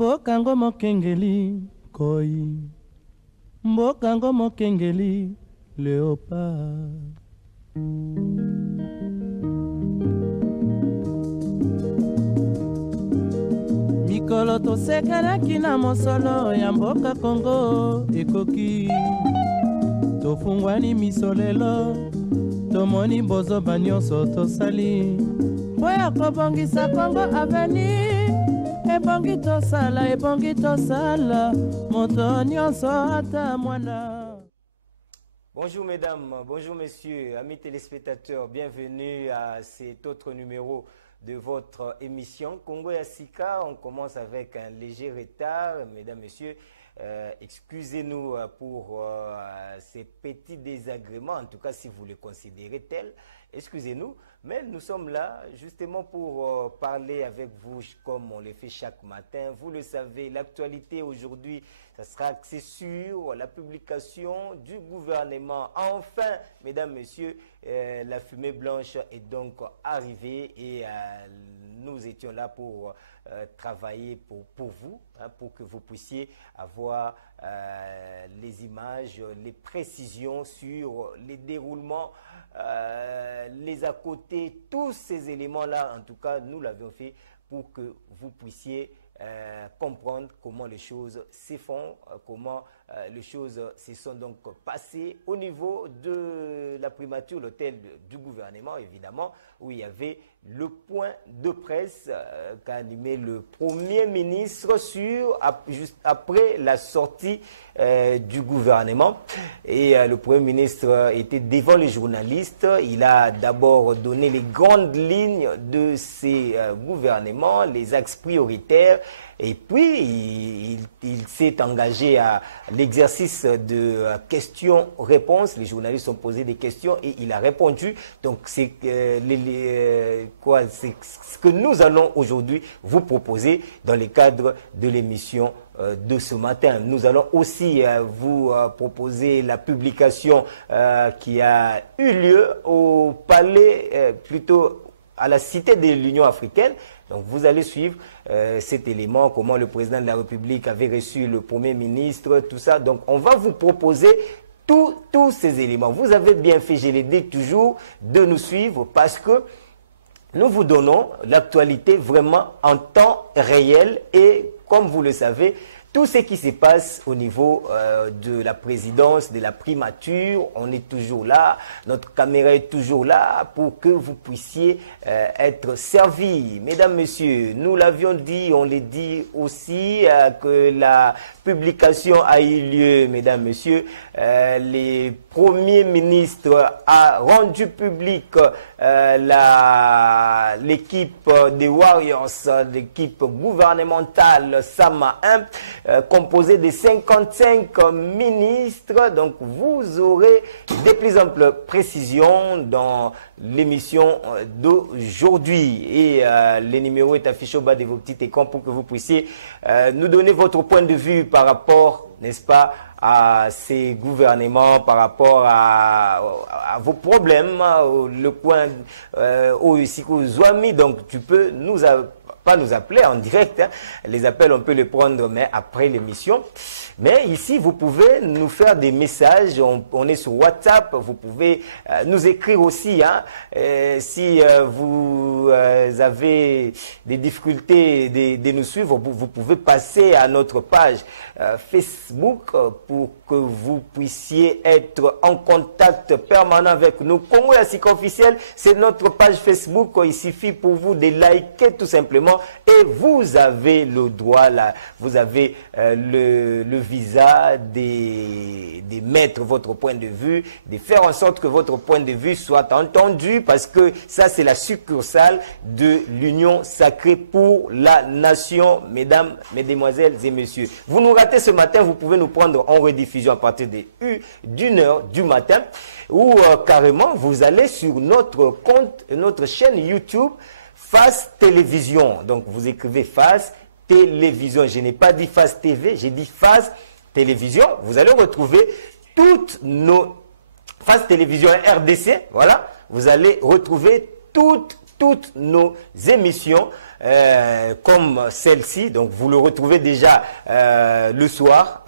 Mbokango mokengeli koi, mbokango mokengeli léopard. Mikolo tosekelaki na mosolo ya mboka Kongo ekoki, tofungwani misolelo, tomoni bozoba nyonso tosali mpo ya kobongisa Kongo aveni. Ebongi tosala moto nyonso ata mwana. Bonjour mesdames, bonjour messieurs, amis téléspectateurs, bienvenue à cet autre numéro de votre émission Congo ya Sika. On commence avec un léger retard, mesdames, messieurs. Excusez-nous pour ces petits désagréments, en tout cas si vous les considérez tels, excusez-nous, mais nous sommes là justement pour parler avec vous comme on le fait chaque matin. Vous le savez, l'actualité aujourd'hui, ça sera axé sur la publication du gouvernement. Enfin, mesdames, messieurs, la fumée blanche est donc arrivée et nous étions là pour travailler pour vous, hein, pour que vous puissiez avoir les images, les précisions sur les déroulements, les à côté, tous ces éléments-là. En tout cas, nous l'avions fait pour que vous puissiez comprendre comment les choses se font, comment les choses se sont donc passées au niveau de la primature, l'hôtel du gouvernement, évidemment, où il y avait le point de presse qu'a animé le Premier ministre juste après la sortie du gouvernement. Et le Premier ministre était devant les journalistes. Il a d'abord donné les grandes lignes de ces gouvernements, les axes prioritaires. Et puis, il s'est engagé à l'exercice de questions-réponses. Les journalistes ont posé des questions et il a répondu. Donc, c'est ce que nous allons aujourd'hui vous proposer dans le cadre de l'émission de ce matin. Nous allons aussi vous proposer la publication qui a eu lieu au palais, plutôt à la Cité de l'Union africaine. Donc vous allez suivre cet élément, comment le président de la République avait reçu le Premier ministre, tout ça. Donc on va vous proposer tous ces éléments. Vous avez bien fait, je l'ai dit toujours, de nous suivre parce que nous vous donnons l'actualité vraiment en temps réel et comme vous le savez, tout ce qui se passe au niveau de la présidence, de la primature, on est toujours là, notre caméra est toujours là pour que vous puissiez être servis. Mesdames, messieurs, nous l'avions dit, on l'a dit aussi que la publication a eu lieu, mesdames, messieurs. Les premiers ministres a rendu public l'équipe des Warriors, l'équipe gouvernementale Sama 1, composé de 55 ministres. Donc vous aurez des plus amples précisions dans l'émission d'aujourd'hui. Et le numéro est affiché au bas de vos petits écrans pour que vous puissiez nous donner votre point de vue par rapport, n'est-ce pas, à ces gouvernements, par rapport à vos problèmes, le coin au Zouami. Donc tu peux pas nous appeler en direct, hein. Les appels on peut les prendre mais après l'émission. Mais ici vous pouvez nous faire des messages, on est sur WhatsApp, vous pouvez nous écrire aussi, hein. Si vous avez des difficultés de nous suivre, vous pouvez passer à notre page Facebook pour que vous puissiez être en contact permanent avec nous. Congo ya Sika officiel, c'est notre page Facebook. Il suffit pour vous de liker tout simplement et vous avez le droit là, vous avez le visa de mettre votre point de vue, de faire en sorte que votre point de vue soit entendu parce que ça c'est la succursale de l'Union sacrée pour la nation, mesdames, mesdemoiselles et messieurs. Vous nous ratez ce matin, vous pouvez nous prendre en rediffusion à partir de d'1h du matin ou carrément vous allez sur notre compte, notre chaîne YouTube Face Télévision. Donc vous écrivez Face Télévision. Je n'ai pas dit Face TV, j'ai dit Face Télévision. Vous allez retrouver toutes nos Face Télévision RDC. Voilà, vous allez retrouver toutes toutes nos émissions comme celle-ci. Donc vous le retrouvez déjà le soir.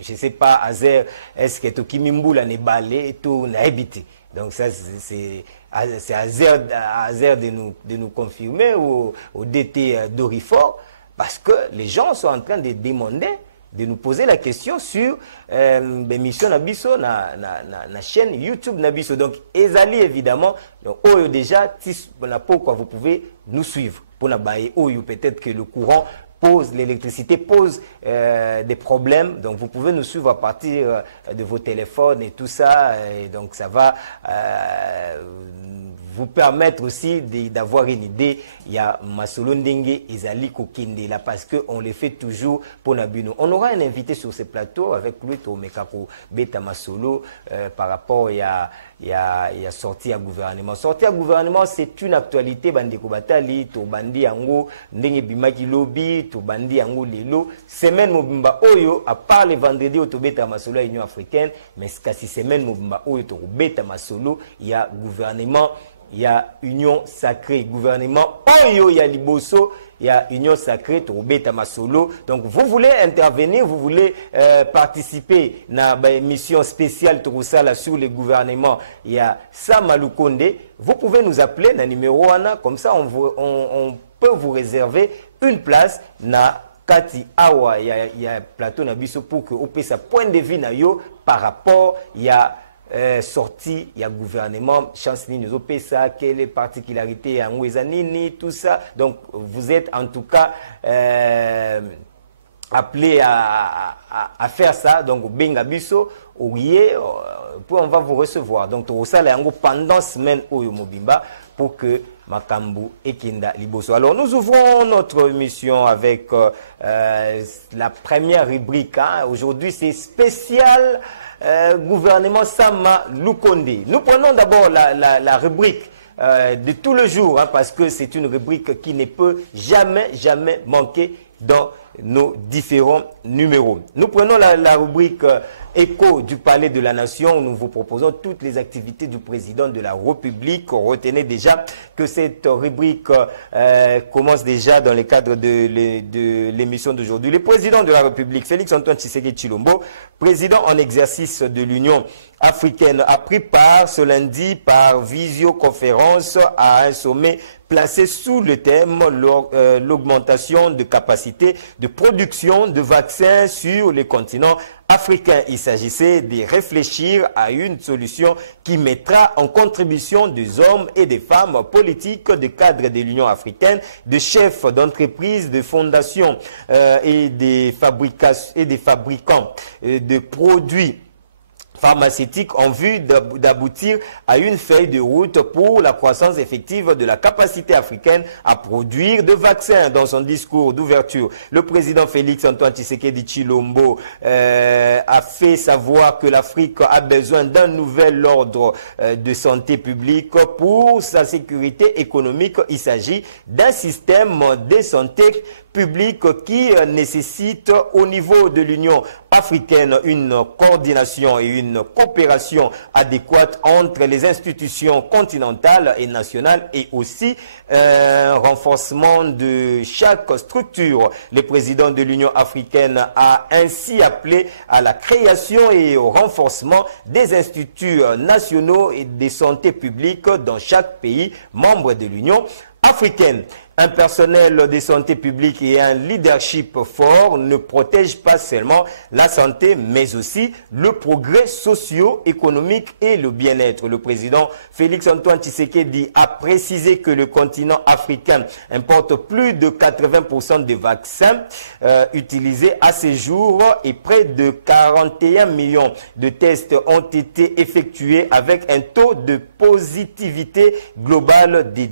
Je ne sais pas, Azer, est-ce que Tokimimbula n'est balé, tout n'a habité. Donc ça, c'est Azer de nous confirmer au DT d'Orifort, parce que les gens sont en train de demander, de nous poser la question sur l'émission Nabiso, na chaîne YouTube Nabiso. Donc, Ezali, évidemment, donc, déjà, pourquoi vous pouvez nous suivre. Pour peut-être que le courant pose, l'électricité pose des problèmes. Donc, vous pouvez nous suivre à partir de vos téléphones et tout ça. Et donc, ça va vous permettre aussi d'avoir une idée. Il y a Masolo Ndenge, Ezali Kokinde là, parce qu'on les fait toujours pour Nabino. On aura un invité sur ce plateau avec lui, Tomekako Beta Masolo, par rapport il y a sorti à gouvernement. Sorti à gouvernement, c'est une actualité. Bandi Kobatali, to Bandi Ango, Ndenge Bimaki Lobby, to Bandi Ango Lelo. Semaine Mobimba Oyo, à part les vendredis, to Beta Masolo à l'Union africaine, mais si semaine Mobimba Oyo, to Beta Masolo, il y a gouvernement. Il y a Union Sacrée, gouvernement Oyo, il y a Liboso, il y a Union Sacrée, Toubeta Masolo. Donc vous voulez intervenir, vous voulez participer à une mission spéciale Tourusala sur le gouvernement. Il y a Samalou Konde. Vous pouvez nous appeler dans le numéro 1, comme ça on peut vous réserver une place na Kati Awa. Il y a plateau Nabiso pour que vous puissiez sa point de vue na yo par rapport il y a sorti, il y a gouvernement, chance ni nous opé ça, quelle est particularité en Ouezanini, tout ça. Donc vous êtes en tout cas appelé à faire ça. Donc Bengabiso, Ouye, on va vous recevoir. Donc au ça pendant semaine au Mobimba pour que Makambu et Kinda Liboso. Alors nous ouvrons notre émission avec la première rubrique. Hein. Aujourd'hui c'est spécial. Gouvernement Sama Lukonde. Nous prenons d'abord la rubrique de tout le jour, hein, parce que c'est une rubrique qui ne peut jamais manquer dans nos différents numéros. Nous prenons la rubrique Écho du Palais de la Nation, où nous vous proposons toutes les activités du président de la République. Retenez déjà que cette rubrique commence déjà dans le cadre de l'émission d'aujourd'hui. Le président de la République, Félix-Antoine Tshisekedi Tshilombo, président en exercice de l'Union africaine, a pris part ce lundi par visioconférence à un sommet placé sous le thème l'augmentation de capacité de production de vaccins sur le continent africain. Il s'agissait de réfléchir à une solution qui mettra en contribution des hommes et des femmes politiques, de cadres de l'Union africaine, de chefs d'entreprise, de fondations et des fabricants de produits pharmaceutique en vue d'aboutir à une feuille de route pour la croissance effective de la capacité africaine à produire de vaccins. Dans son discours d'ouverture, le président Félix-Antoine Tshisekedi Tshilombo a fait savoir que l'Afrique a besoin d'un nouvel ordre de santé publique pour sa sécurité économique. Il s'agit d'un système de santé public qui nécessite au niveau de l'Union africaine une coordination et une coopération adéquate entre les institutions continentales et nationales et aussi un renforcement de chaque structure. Le président de l'Union africaine a ainsi appelé à la création et au renforcement des instituts nationaux et de santé publique dans chaque pays membre de l'Union africaine. Un personnel de santé publique et un leadership fort ne protègent pas seulement la santé, mais aussi le progrès socio-économique et le bien-être. Le président Félix-Antoine Tshisekedi a précisé que le continent africain importe plus de 80% des vaccins utilisés à ce jour et près de 41 millions de tests ont été effectués avec un taux de positivité global de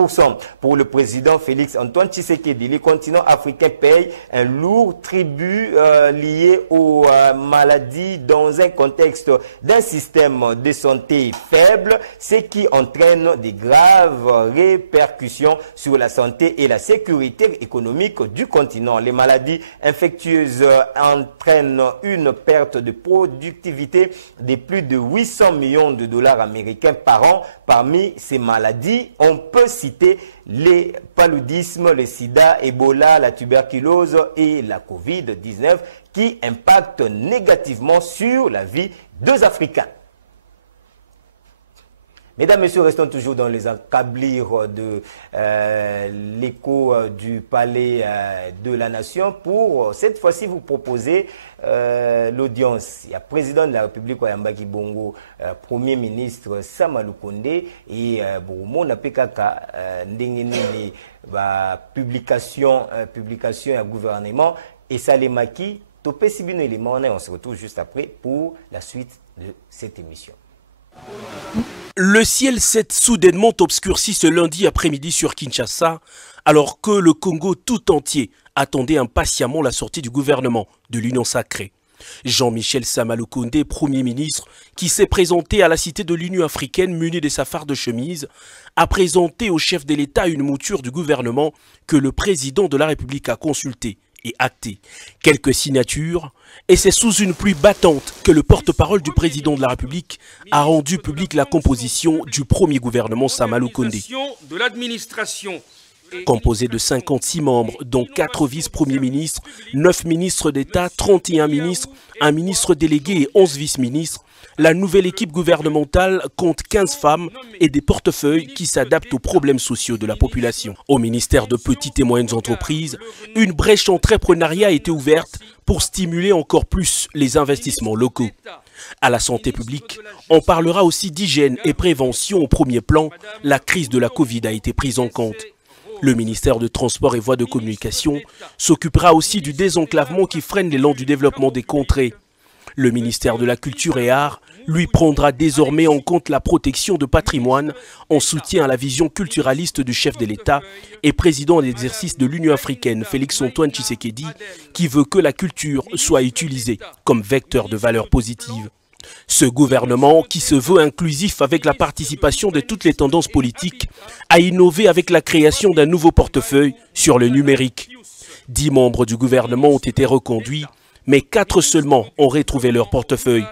10%. Pour le président président Félix Antoine Tshisekedi, le continent africain paye un lourd tribut lié aux maladies dans un contexte d'un système de santé faible, ce qui entraîne des graves répercussions sur la santé et la sécurité économique du continent. Les maladies infectieuses entraînent une perte de productivité de plus de 800 millions de dollars américains par an. Parmi ces maladies, on peut citer les paludismes, le sida, Ebola, la tuberculose et la Covid-19 qui impactent négativement sur la vie des Africains. Mesdames, Messieurs, restons toujours dans les encablures de l'écho du palais de la nation pour cette fois-ci vous proposer l'audience. Il y a président de la République Wayambaki Bongo, Premier ministre Sama Lukonde et Bourumon Napekaka Ndengenini publication à gouvernement et Salemaki Topé Sibino élément. On se retrouve juste après pour la suite de cette émission. Le ciel s'est soudainement obscurci ce lundi après-midi sur Kinshasa, alors que le Congo tout entier attendait impatiemment la sortie du gouvernement de l'Union sacrée. Jean-Michel Sama Lukonde, Premier ministre, qui s'est présenté à la Cité de l'Union africaine muni de sa farde de chemise, a présenté au chef de l'État une mouture du gouvernement que le président de la République a consulté et acté. Quelques signatures, et c'est sous une pluie battante que le porte-parole du président de la République a rendu publique la composition du premier gouvernement Sama Lukonde. Composé de 56 membres, dont 4 vice-premiers ministres, 9 ministres d'État, 31 ministres, un ministre délégué et 11 vice-ministres, la nouvelle équipe gouvernementale compte 15 femmes et des portefeuilles qui s'adaptent aux problèmes sociaux de la population. Au ministère de Petites et Moyennes Entreprises, une brèche entrepreneuriat a été ouverte pour stimuler encore plus les investissements locaux. À la santé publique, on parlera aussi d'hygiène et prévention au premier plan. La crise de la Covid a été prise en compte. Le ministère de Transport et Voies de Communication s'occupera aussi du désenclavement qui freine l'élan du développement des contrées. Le ministère de la Culture et Arts, lui, prendra désormais en compte la protection de patrimoine en soutien à la vision culturaliste du chef de l'État et président d'exercice de l'Union africaine, Félix Antoine Tshisekedi, qui veut que la culture soit utilisée comme vecteur de valeurs positives. Ce gouvernement, qui se veut inclusif avec la participation de toutes les tendances politiques, a innové avec la création d'un nouveau portefeuille sur le numérique. 10 membres du gouvernement ont été reconduits, mais 4 seulement ont retrouvé leur portefeuille.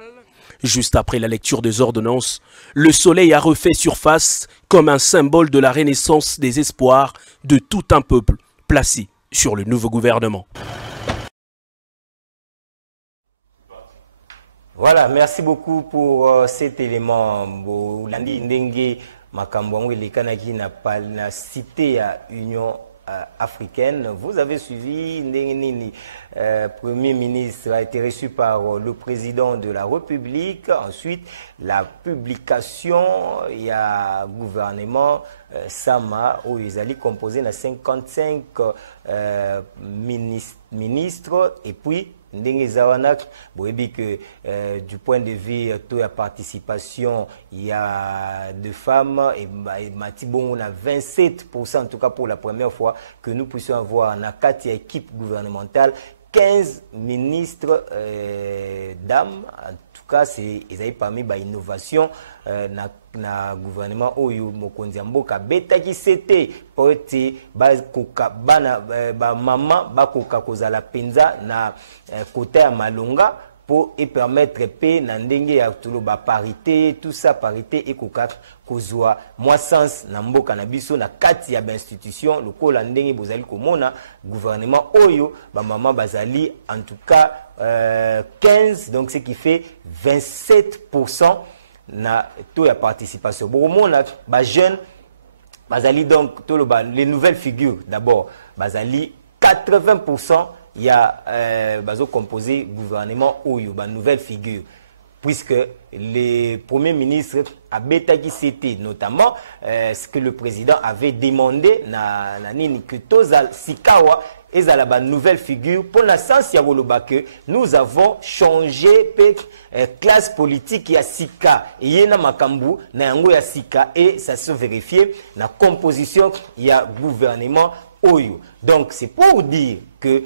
Juste après la lecture des ordonnances, le soleil a refait surface comme un symbole de la renaissance des espoirs de tout un peuple placé sur le nouveau gouvernement. Voilà, merci beaucoup pour cet élément. Lundi Ndenge Makambouangou et les Kanaki n'a pas la cité à Union africaine. Vous avez suivi Ndengenini, Premier ministre, a été reçu par le président de la République. Ensuite, la publication, il y a gouvernement Sama, où ils allaient composer na 55 ministres et puis Ndenge Zawanak, vous voyez que du point de vue de la participation, il y a deux femmes et Matibon, on a 27%, en tout cas pour la première fois que nous puissions avoir dans 4 équipes gouvernementales 15 ministres dames. En tout cas, ils avaient parmi l'innovation na gouvernement oyo mokonzi mboka betaki sete pote ba koka bana ba mama ba koka kozala penza na côté ya malonga pour et permettre pe na ndenge ya tuloba parité, tout ça parité et koka kozwa moi sens na mboka na biso na kati ya institution lokola ndenge bozali komona gouvernement oyo ba mama bazali en tout cas 15, donc ce qui fait 27% na taux de participation. Bon, on a ba jeunes, bazali donc les nouvelles figures d'abord, bazali 80%, il y a bazo composé gouvernement oyo ba nouvelles figures, puisque les premiers ministres à Betaki c'était notamment ce que le président avait demandé na nini que Tozal Sikawa ezala ba nouvelle figure pour la sens ya koloba que nous avons changé classe politique ya sika yena makambu na yango ya sika et ça se vérifie na composition ya gouvernement oyo. Donc c'est pour dire que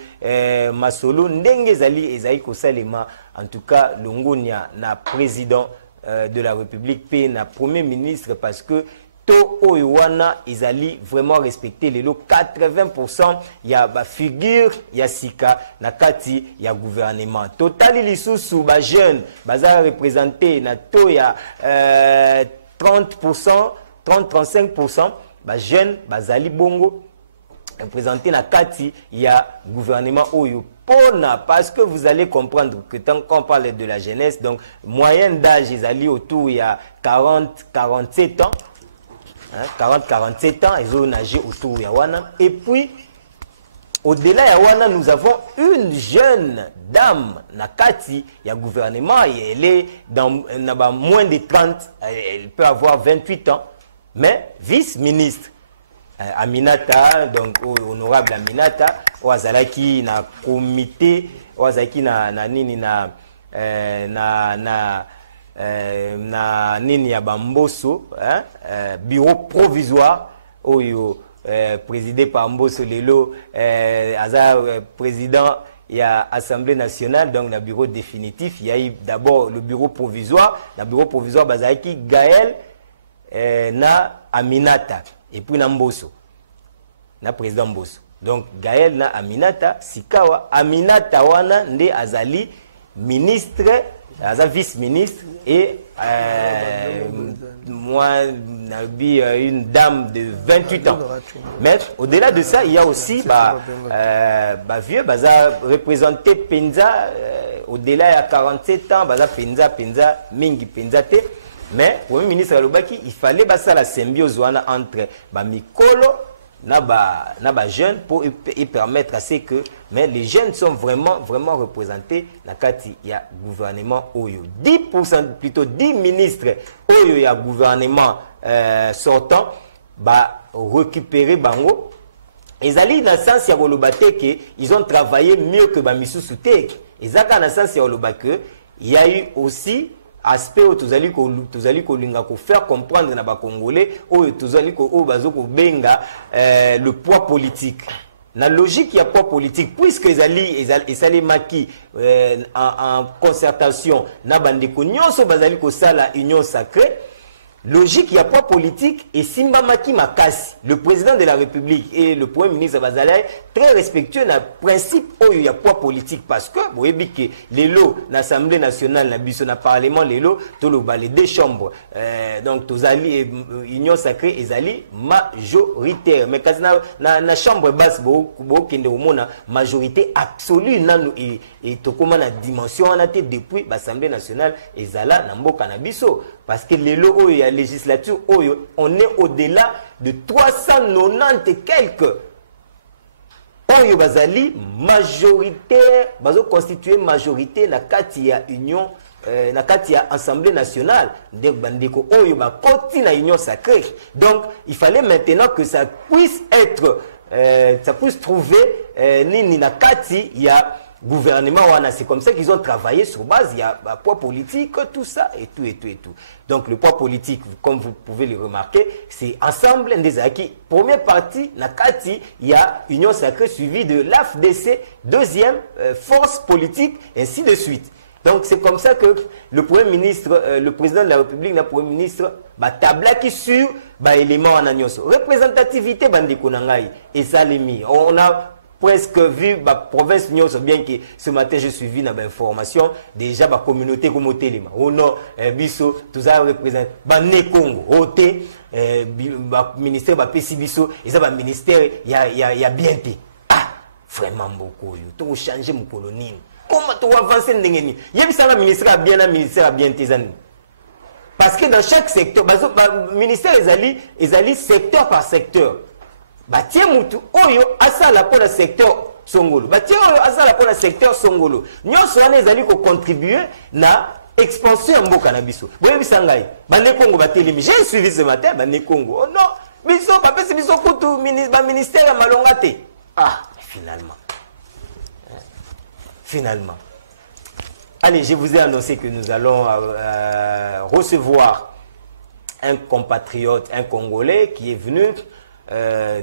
masolo ndenge ezali kosalema en tout cas longonia na président de la République pe na premier ministre parce que to oyowana izali vraiment respecter les lots 80% ya ba figure ya sika na kati ya gouvernement total lisusu ba jeune baza représenter na to ya 30% 30-35% ba jeune bazali bongo représenter na kati ya gouvernement oyo. Parce que vous allez comprendre que tant qu'on parle de la jeunesse, donc moyenne d'âge ils allaient autour il y a 40-47 ans. 40-47 ans, ils ont nagé autour de Yawana. Et puis, au-delà de Yawana, nous avons une jeune dame, Nakati, il y a gouvernement, et elle est dans moins de 30, elle peut avoir 28 ans, mais vice-ministre. Aminata, donc honorable Aminata, Ouazalaki na comité, Ouazalaki na nini na nini ya Bamboso, bureau provisoire, oyo présidé par Mboso Lelo, Azar président il y a Assemblée nationale, donc le bureau définitif, il y a eu d'abord le bureau provisoire, Bazaki Gaël na Aminata. Et puis Namboso, na président Mboso. Donc Gaël na Aminata, Sikawa, Aminata wana nde azali ministre, aza vice-ministre et moi une dame de 28 ans. Mais au-delà de ça, il y a aussi vieux baza représenté Penza au-delà de 47 ans, baza Penza mingi Penza te. Mais le Premier ministre Alobaki, il fallait la symbiose entre Mikolo et jeunes pour permettre à ce que les jeunes sont vraiment représentés dans le gouvernement Oyo. 10%, plutôt 10 ministres Oyo y a gouvernement sortant, récupérer Bango. Ils allaient dans le sens qu'ils ont travaillé mieux que Bamisou Soutek. Ils allaient dans le sens il y a eu aussi aspect où tous allez faire comprendre na ba Congolais où tous allez benga le poids politique. La logique il y a poids politique puisque ils allaient maquis en concertation na bandeko nyonso bazali ko sala union sacrée. Logique, il y a pas politique et Simba Maki Makasi, le président de la République et le premier ministre Bazalay, très respectueux dans le principe où il y a pas politique parce que vous voyez que les lots, l'Assemblée nationale, le Parlement, les lots, les deux chambres, donc tous alliés, union sacrée, ils alliés majoritaire. Mais quand la chambre basse, majorité absolue, et tout comme la dimension en a depuis l'Assemblée nationale, ils allaient dans Canabiso. Parce que les lots, il y a législature, on est au-delà de 390 et quelques. Oyo bazali majoritaire, bazo constituer majorité na kati ya union, na kati ya Assemblée nationale. De bandeko oyo ba koti na union sacrée. Donc il fallait maintenant que ça puisse être, ça puisse trouver ni na kati ya gouvernement wana. C'est comme ça qu'ils ont travaillé sur base, il y a poids politique, tout ça, et tout. Donc le poids politique, comme vous pouvez le remarquer, c'est ensemble des acquis. Première partie, Nakati, il y a Union Sacrée suivie de l'AFDC, deuxième, force politique, ainsi de suite. Donc c'est comme ça que le Premier ministre, le président de la République, le Premier ministre, tabla qui sur élément en agnos. Représentativité, bandikonangai, et ça les mis. On a presque vu la province Nyos, bien que ce matin j'ai suivi dans l'information, déjà la communauté comme au Téléma. On a Bisso, tout ça représente Bané Congo, OT, ministère de Pessibiso, et ça, ministère, il y a bien pire. Ah, vraiment beaucoup, tu as changé mon colonie. Comment tu vas avancer dans les il y a un ministère à bien, un ministère à bien tes années. Parce que dans chaque secteur, le ministère ils allaient secteur par secteur. Batie mutu oyo asala pour le secteur songolo. Batie oyo asala pour le secteur songolo. Nyonso wana ezali ko contribuer na expansion ya mboka na biso. Boye bisangai. Bande Congo batelemi. J'ai suivi ce matin bande Congo. Oh non, biso papesi biso kutu ministère ya malonga te. Ah, finalement. Finalement. Allez, je vous ai annoncé que nous allons recevoir un compatriote, un Congolais qui est venu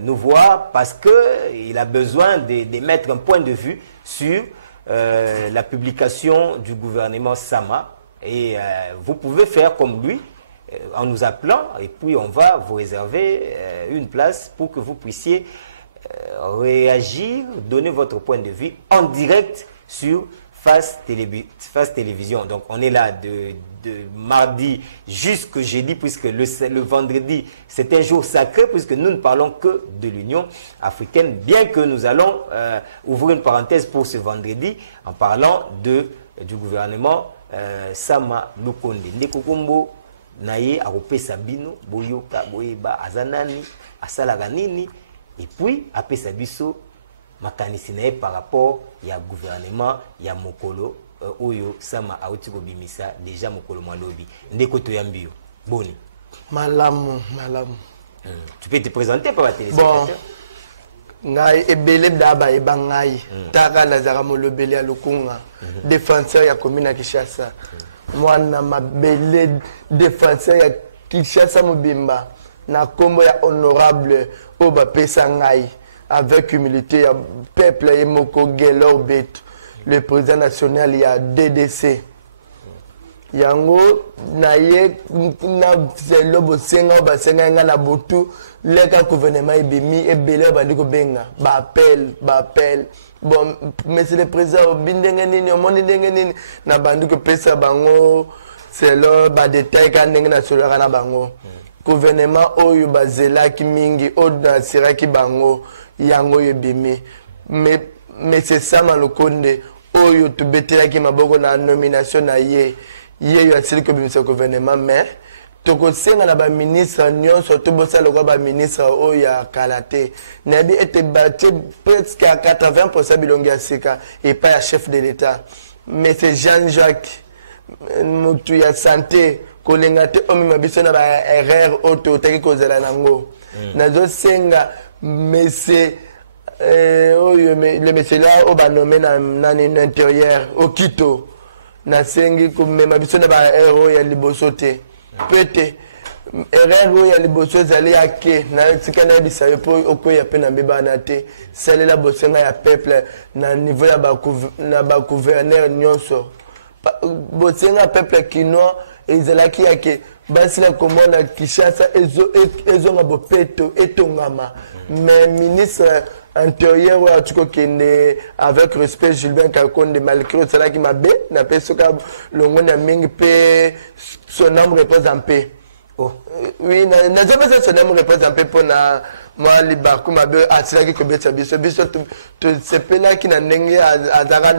nous voir parce qu'il a besoin de mettre un point de vue sur la publication du gouvernement Sama. Et vous pouvez faire comme lui en nous appelant et puis on va vous réserver une place pour que vous puissiez réagir, donner votre point de vue en direct sur Face Télévision. Donc on est là de mardi jusqu'au jeudi, puisque le vendredi c'est un jour sacré, puisque nous ne parlons que de l'Union africaine, bien que nous allons ouvrir une parenthèse pour ce vendredi en parlant du gouvernement Sama Lukonde. Ndekokombo naye akopesa bino boyoka boyeba azanani asalaka nini et puis apesa biso makanisi naye par rapport ya gouvernement ya mokolo oyo Sama auti ko bimisa déjà mokolo malobi ndeko to yambio boni malamu tu peux te présenter par la téléspectateur ngai ebele daba ebangai taka nazara molobeli ya lukunga défenseur ya commune ya Kinshasa mwana mabele défenseur ya Kinshasa mobimba na kombo ya honorable oba pesa ngai avec humilité ya peuple et moko gelo betu le président national ya DDC yango naye na zelo bosenga basenga nga na botu leka gouvernement ebimi ebele bandi ko benga ba appel bon monsieur le président bindenge nini omoni ndenge nini na bandi ko pesa bango selo ba détail ka ndenge na solo na bango gouvernement oyo bazelaki mingi oda siraki bango yango ebimi mais c'est ça Lukonde oyo tubetelaki maboko na nomination na ye yo asili ko bimisa gouvernement mais tokosenga na ba ministre nyonso to bosala ko ba ministre oyo ya kalate na bi ete bâti presque à 80% bilongi ya sika et pas ya chef de l'état mais c'est Jean-Jacques mutu ya santé kolenga te omima biso na ba erreur auto taki kozela nango nazo senga mais c'est le monsieur là au ba nommé na intérieur au Quito na sengi ko mema biso na ba erreur ya liboso te pete erreur ya liboso zali yake na sikana bisayo po okoya pe na mbeba na te sale la bosenga ya peuple na niveau ya ba gouverneur nyonso bosenga peuple kinois ezalaki yake basi la komona Kinshasa ezo ngabo peto etongama mais ministre intérieur wa tuko kende avec respect Gilbert Kakonde malgré cela qui m'a bé na pesoka longo na mingi pe son âme repose en paix. Oh oui na jamais son âme repose en paix pour na moi libarku m'a bé asila ki ko betsa biso to sepela ki na ndenge azara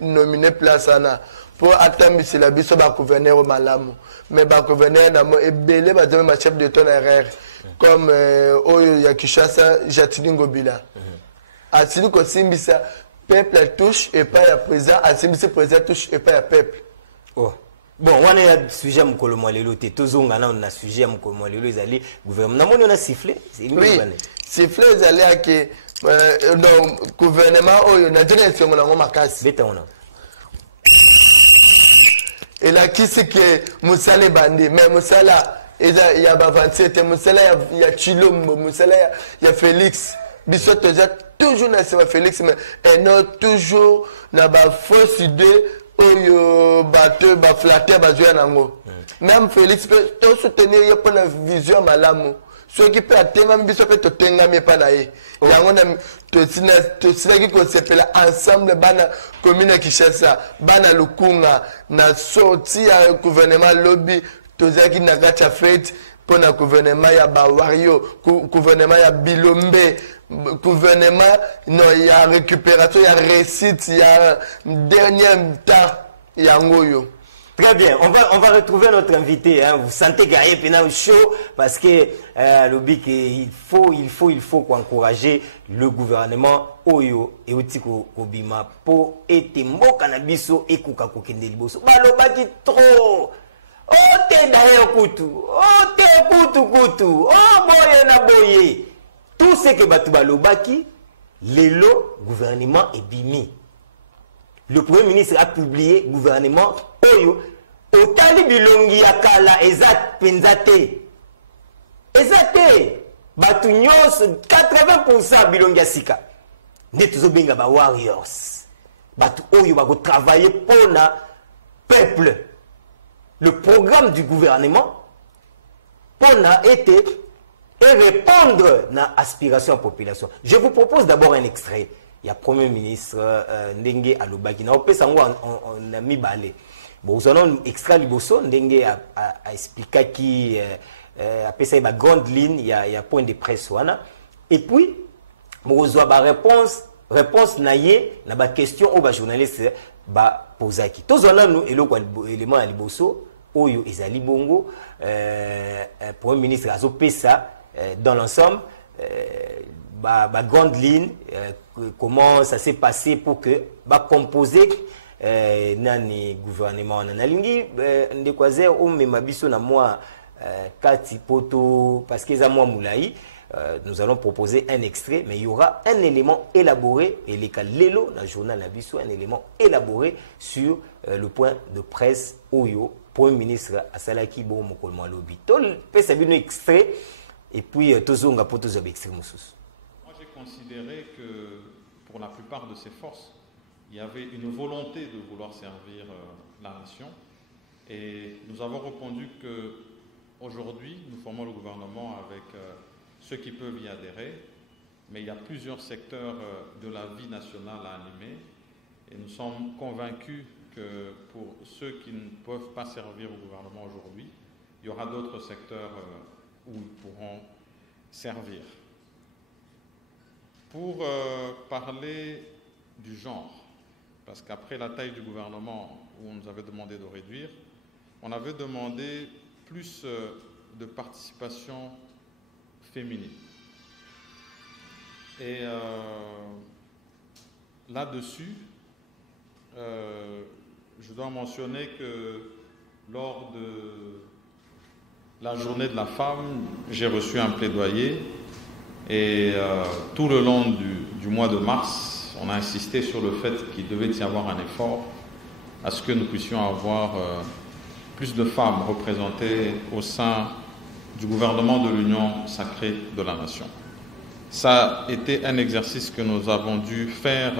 nominé place ana pour attendre la biso ba gouverneur au malamu mais ba gouverneur na mo ebele ba dame ma chef de ton RR comme oyo ya Kinshasa Jatini Ngobila asili ko simbisa peuple touche et pas ya président asimbisa président touche et pas ya peuple. Oh bon on a sujet mukolo mwalelo te tozonga na on a sujet mukolo mwalelo ezali gouvernement na moni on a sifflé c'est oui sifflé ezali ake non gouvernement oyo na jena esengo nango makasi beta ona et là qui c'est que musala bandi mais musala eza ya ba 27 musala ya Chilombo musala ya Félix biso toza toujours na c'est Félix mais et non toujours na ba fausse idée oyo bateau ba flatter ba joya nango même Félix peut to soutenir yo pour la vision malamu ceux qui peut atteindre biso peut to tenga me pa na ye yango na to sina ki ko sepela ensemble bana commune Kinshasa bana Lukunga na sorti ya gouvernement lobby tozaki na kacha fête pour na gouvernement ya Bawario gouvernement ya Bilombe gouvernement non ya récupération ya récite ya dernier temps ya ngoyo. Très bien, on va retrouver notre invité. Hein. Vous sentez gaillé pendant chaud parce que il faut encourager le gouvernement Oyo et Otiko Kobima pour être mboka na biso et kuka kokende liboso. Balobaki trop. Oh te d'ailleurs kutu. Oh te kutu. Oh boye na boye. Tout ce que batu balobaki Lelo, gouvernement est bimi. Le Premier ministre a publié gouvernement Oyo. Otali bilongi yakala ezat penzate. Ezate. Batu nyos 80% bilongi asika. Netuzo benga ba warriors. Batu Oyo bako travailler pour na peuple. Le programme du gouvernement pour na été et répondre à l'aspiration de la population. Je vous propose d'abord un extrait. Il y a le Premier ministre Ndenge Alobaki. On a mis balé. Bon, nous avons un extrait Liboso. Ndenge a expliqué qui a fait une grande ligne. Il y a un point de presse. Et puis, nous avons une réponse naïe na ba question au journaliste ba posaki. Tous on a nous élément à Liboso. Oyo ezali bongo. Premier ministre a fait ça. Dans l'ensemble, grande ligne, comment ça s'est passé pour que composer nani gouvernement nanalingi ndekwazer o memabiso na moi kati poto parce que za moi moulaï nous allons proposer un extrait mais il y aura un élément élaboré et les lelo na journal nabiso un élément élaboré sur le point de presse Oyo Premier ministre asalaki bo mokolmo alobi tol pesa bino extrait. Et puis, moi, j'ai considéré que pour la plupart de ces forces, il y avait une volonté de vouloir servir la nation. Et nous avons répondu qu'aujourd'hui, nous formons le gouvernement avec ceux qui peuvent y adhérer. Mais il y a plusieurs secteurs de la vie nationale à animer. Et nous sommes convaincus que pour ceux qui ne peuvent pas servir au gouvernement aujourd'hui, il y aura d'autres secteurs où ils pourront servir. Pour parler du genre, parce qu'après la taille du gouvernement où on nous avait demandé de réduire, on avait demandé plus de participation féminine. Et là-dessus, je dois mentionner que lors de la journée de la femme, j'ai reçu un plaidoyer et tout le long du mois de mars, on a insisté sur le fait qu'il devait y avoir un effort à ce que nous puissions avoir plus de femmes représentées au sein du gouvernement de l'Union sacrée de la nation. Ça a été un exercice que nous avons dû faire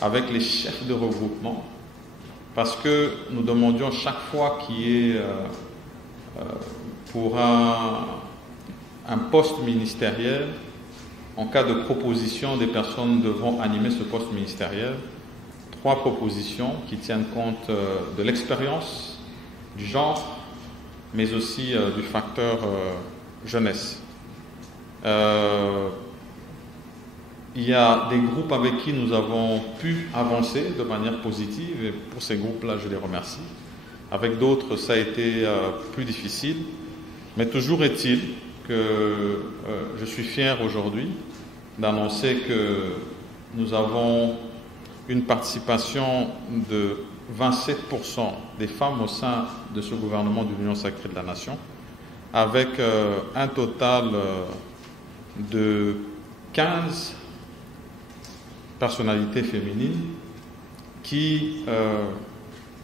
avec les chefs de regroupement parce que nous demandions chaque fois qu'il y ait pour un poste ministériel, en cas de proposition des personnes devront animer ce poste ministériel, 3 propositions qui tiennent compte de l'expérience, du genre, mais aussi du facteur jeunesse. Il y a des groupes avec qui nous avons pu avancer de manière positive et pour ces groupes-là, je les remercie. Avec d'autres, ça a été plus difficile. Mais toujours est-il que je suis fier aujourd'hui d'annoncer que nous avons une participation de 27% des femmes au sein de ce gouvernement de l'Union sacrée de la nation, avec un total de 15 personnalités féminines qui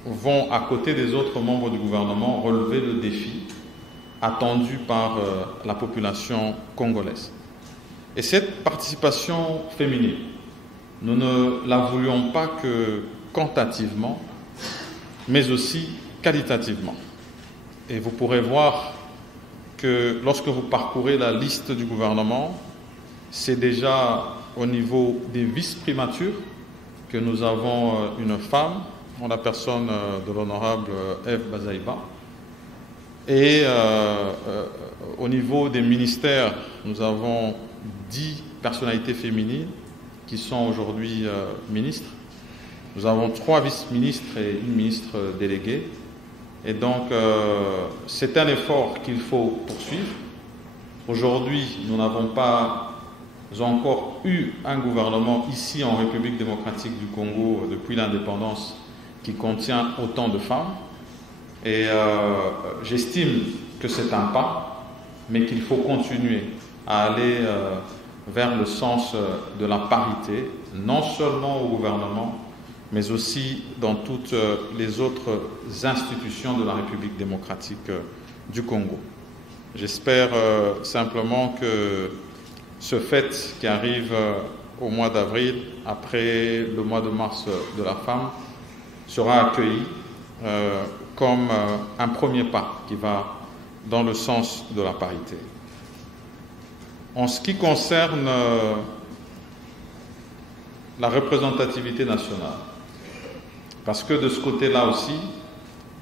vont, à côté des autres membres du gouvernement, relever le défi attendu par la population congolaise. Et cette participation féminine, nous ne la voulions pas que quantitativement, mais aussi qualitativement. Et vous pourrez voir que lorsque vous parcourez la liste du gouvernement, c'est déjà au niveau des vice-primatures que nous avons une femme, en la personne de l'honorable Eve Bazaïba. Et au niveau des ministères, nous avons 10 personnalités féminines qui sont aujourd'hui ministres. Nous avons 3 vice-ministres et une ministre déléguée. Et donc, c'est un effort qu'il faut poursuivre. Aujourd'hui, nous n'avons pas encore eu un gouvernement ici en République démocratique du Congo depuis l'indépendance qui contient autant de femmes. Et j'estime que c'est un pas, mais qu'il faut continuer à aller vers le sens de la parité, non seulement au gouvernement, mais aussi dans toutes les autres institutions de la République démocratique du Congo. J'espère simplement que ce fait qui arrive au mois d'avril, après le mois de mars de la femme, sera accueilli comme un premier pas qui va dans le sens de la parité. En ce qui concerne la représentativité nationale, parce que de ce côté-là aussi,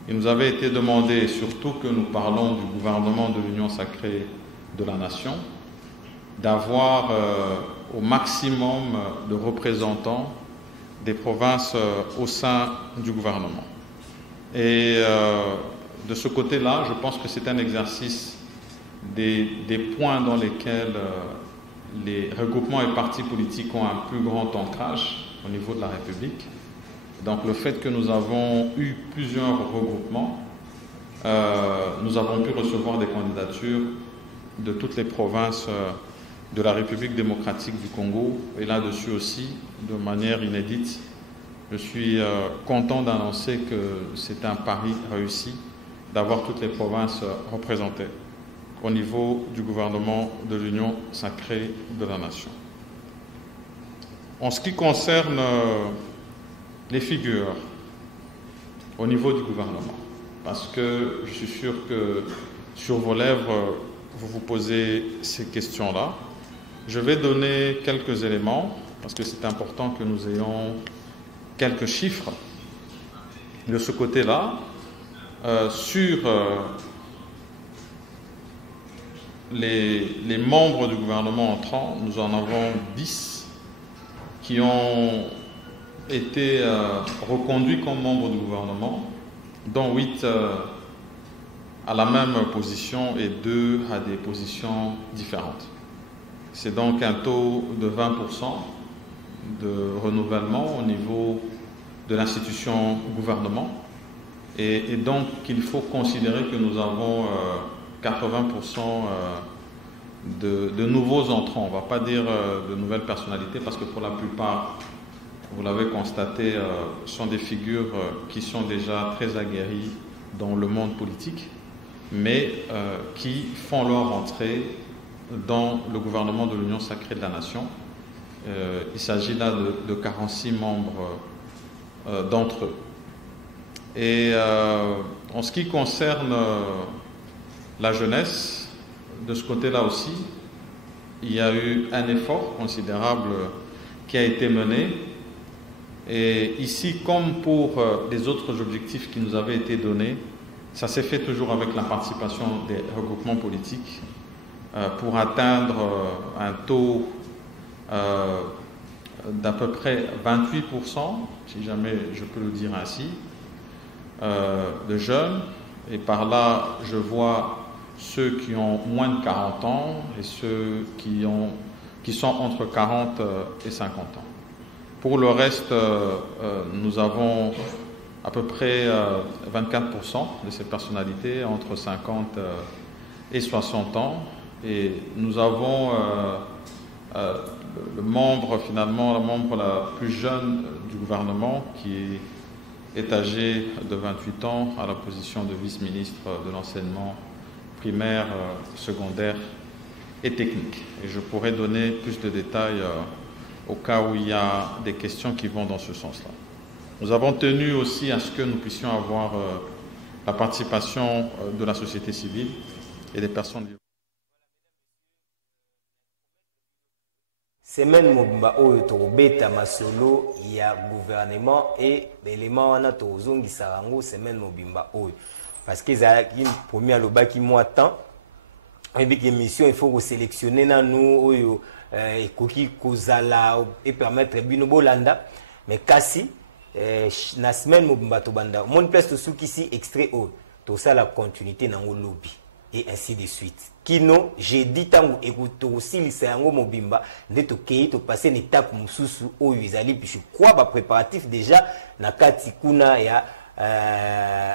il nous avait été demandé, surtout que nous parlons du gouvernement de l'Union sacrée de la nation, d'avoir au maximum de représentants des provinces au sein du gouvernement. Et de ce côté-là, je pense que c'est un exercice des points dans lesquels les regroupements et partis politiques ont un plus grand ancrage au niveau de la République. Donc le fait que nous avons eu plusieurs regroupements, nous avons pu recevoir des candidatures de toutes les provinces de la République démocratique du Congo. Et là-dessus aussi, de manière inédite, je suis content d'annoncer que c'est un pari réussi d'avoir toutes les provinces représentées au niveau du gouvernement de l'Union sacrée de la nation. En ce qui concerne les figures au niveau du gouvernement, parce que je suis sûr que sur vos lèvres, vous vous posez ces questions-là. Je vais donner quelques éléments, parce que c'est important que nous ayons quelques chiffres de ce côté-là. Sur les membres du gouvernement entrant, nous en avons 10 qui ont été reconduits comme membres du gouvernement, dont 8 à la même position et 2 à des positions différentes. C'est donc un taux de 20% de renouvellement au niveau de l'institution gouvernement. Et donc, il faut considérer que nous avons 80% de nouveaux entrants. On ne va pas dire de nouvelles personnalités parce que pour la plupart, vous l'avez constaté, sont des figures qui sont déjà très aguerries dans le monde politique, mais qui font leur entrée dans le gouvernement de l'Union sacrée de la nation. Il s'agit là de 46 membres d'entre eux. Et en ce qui concerne la jeunesse, de ce côté-là aussi, il y a eu un effort considérable qui a été mené. Et ici, comme pour les autres objectifs qui nous avaient été donnés, ça s'est fait toujours avec la participation des regroupements politiques pour atteindre un taux d'à peu près 28%, si jamais je peux le dire ainsi, de jeunes. Et par là, je vois ceux qui ont moins de 40 ans et ceux qui sont entre 40 et 50 ans. Pour le reste, nous avons à peu près 24% de ces personnalités entre 50 et 60 ans. Et nous avons le membre, finalement, la membre la plus jeune du gouvernement qui est âgé de 28 ans à la position de vice-ministre de l'enseignement primaire, secondaire et technique. Et je pourrais donner plus de détails au cas où il y a des questions qui vont dans ce sens-là. Nous avons tenu aussi à ce que nous puissions avoir la participation de la société civile et des personnes. Semaine mobimba oyo tobeta masolo ya gouvernement et l'élément wana tozongi sarango semaine mobimba oyo parce que ça une première lobaki moi temps et bien émission il faut sélectionner na nous oyo ekoki kozala et permettre bino bolanda mais kasi na semaine mobimba to banda mon place to suki si extrait oyo to ça la continuité na lobby et ainsi de suite. Kino, j'ai dit tango écoute aussi les sango mobimba de to kei to passer une étape mususu oyo izali puis je crois ba préparatif déjà na kati kuna ya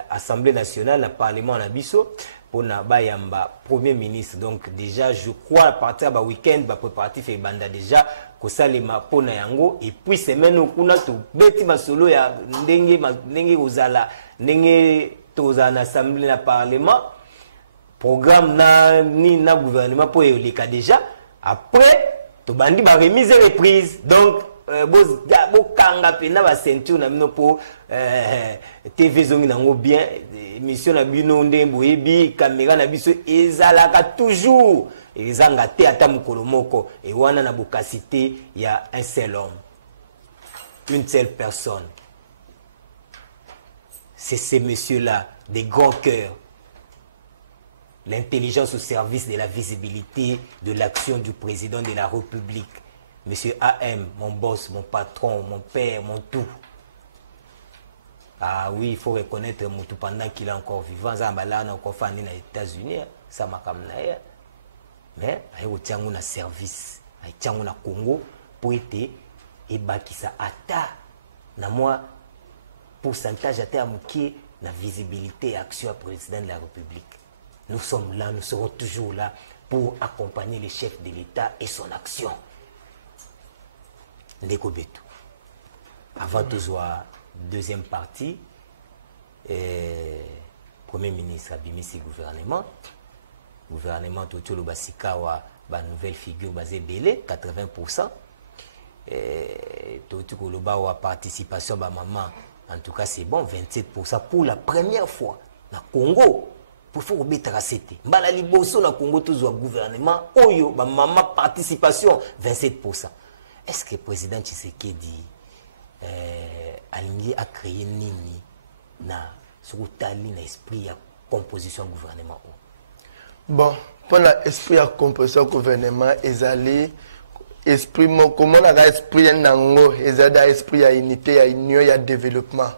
Assemblée nationale na parlement na biso pour na bayamba premier ministre. Donc déjà je crois à partir du week-end ba préparatif et banda déjà ko salema pona yango et puis semaine okuna to beti masolo ya ndenge ozala ndenge toza na assemblée na parlement programme na gouvernement pour le cas déjà après to bandi ba remise et reprise. Donc bokanga pena ba ceinture na bino po TV zongi nango bien émission na bino ndembo ebi caméra na biso ezalaka toujours ezanga te ata mukolo moko et wana na bokasité ya un seul homme, une seule personne. C'est ces messieurs-là, des grands cœurs, l'intelligence au service de la visibilité de l'action du président de la République. Monsieur AM, mon boss, mon patron, mon père, mon tout. Ah oui, il faut reconnaître Moutou pendant qu'il est encore vivant. Zambala n'a encore fait aux États-Unis, ça m'a comme naïa. Mais il y a un service, il y a un Congo pour être et qui ça ata na moi pourcentage à terme qui la visibilité et action du président de la République. Nous sommes là, nous serons toujours là pour accompagner le chef de l'État et son action. Ndekobetu. Avant tout la deuxième partie, Premier ministre Abimisi gouvernement tout le basika wa ba nouvelle figure basée belé 80%. Tout le bas wa participation ba maman en tout cas c'est bon 27% pour la première fois na Congo. Pour faire obéir à cette mbala liboso na Congo toujours gouvernement oyo ba maman participation 27%. Est-ce que le président Tshisekedi a créé nini na surutali na esprit ya composition gouvernement? Bon, pour l'esprit à composition gouvernement, ezali esprit comment on a esprit nango, ezali esprit à unité, à union, à développement.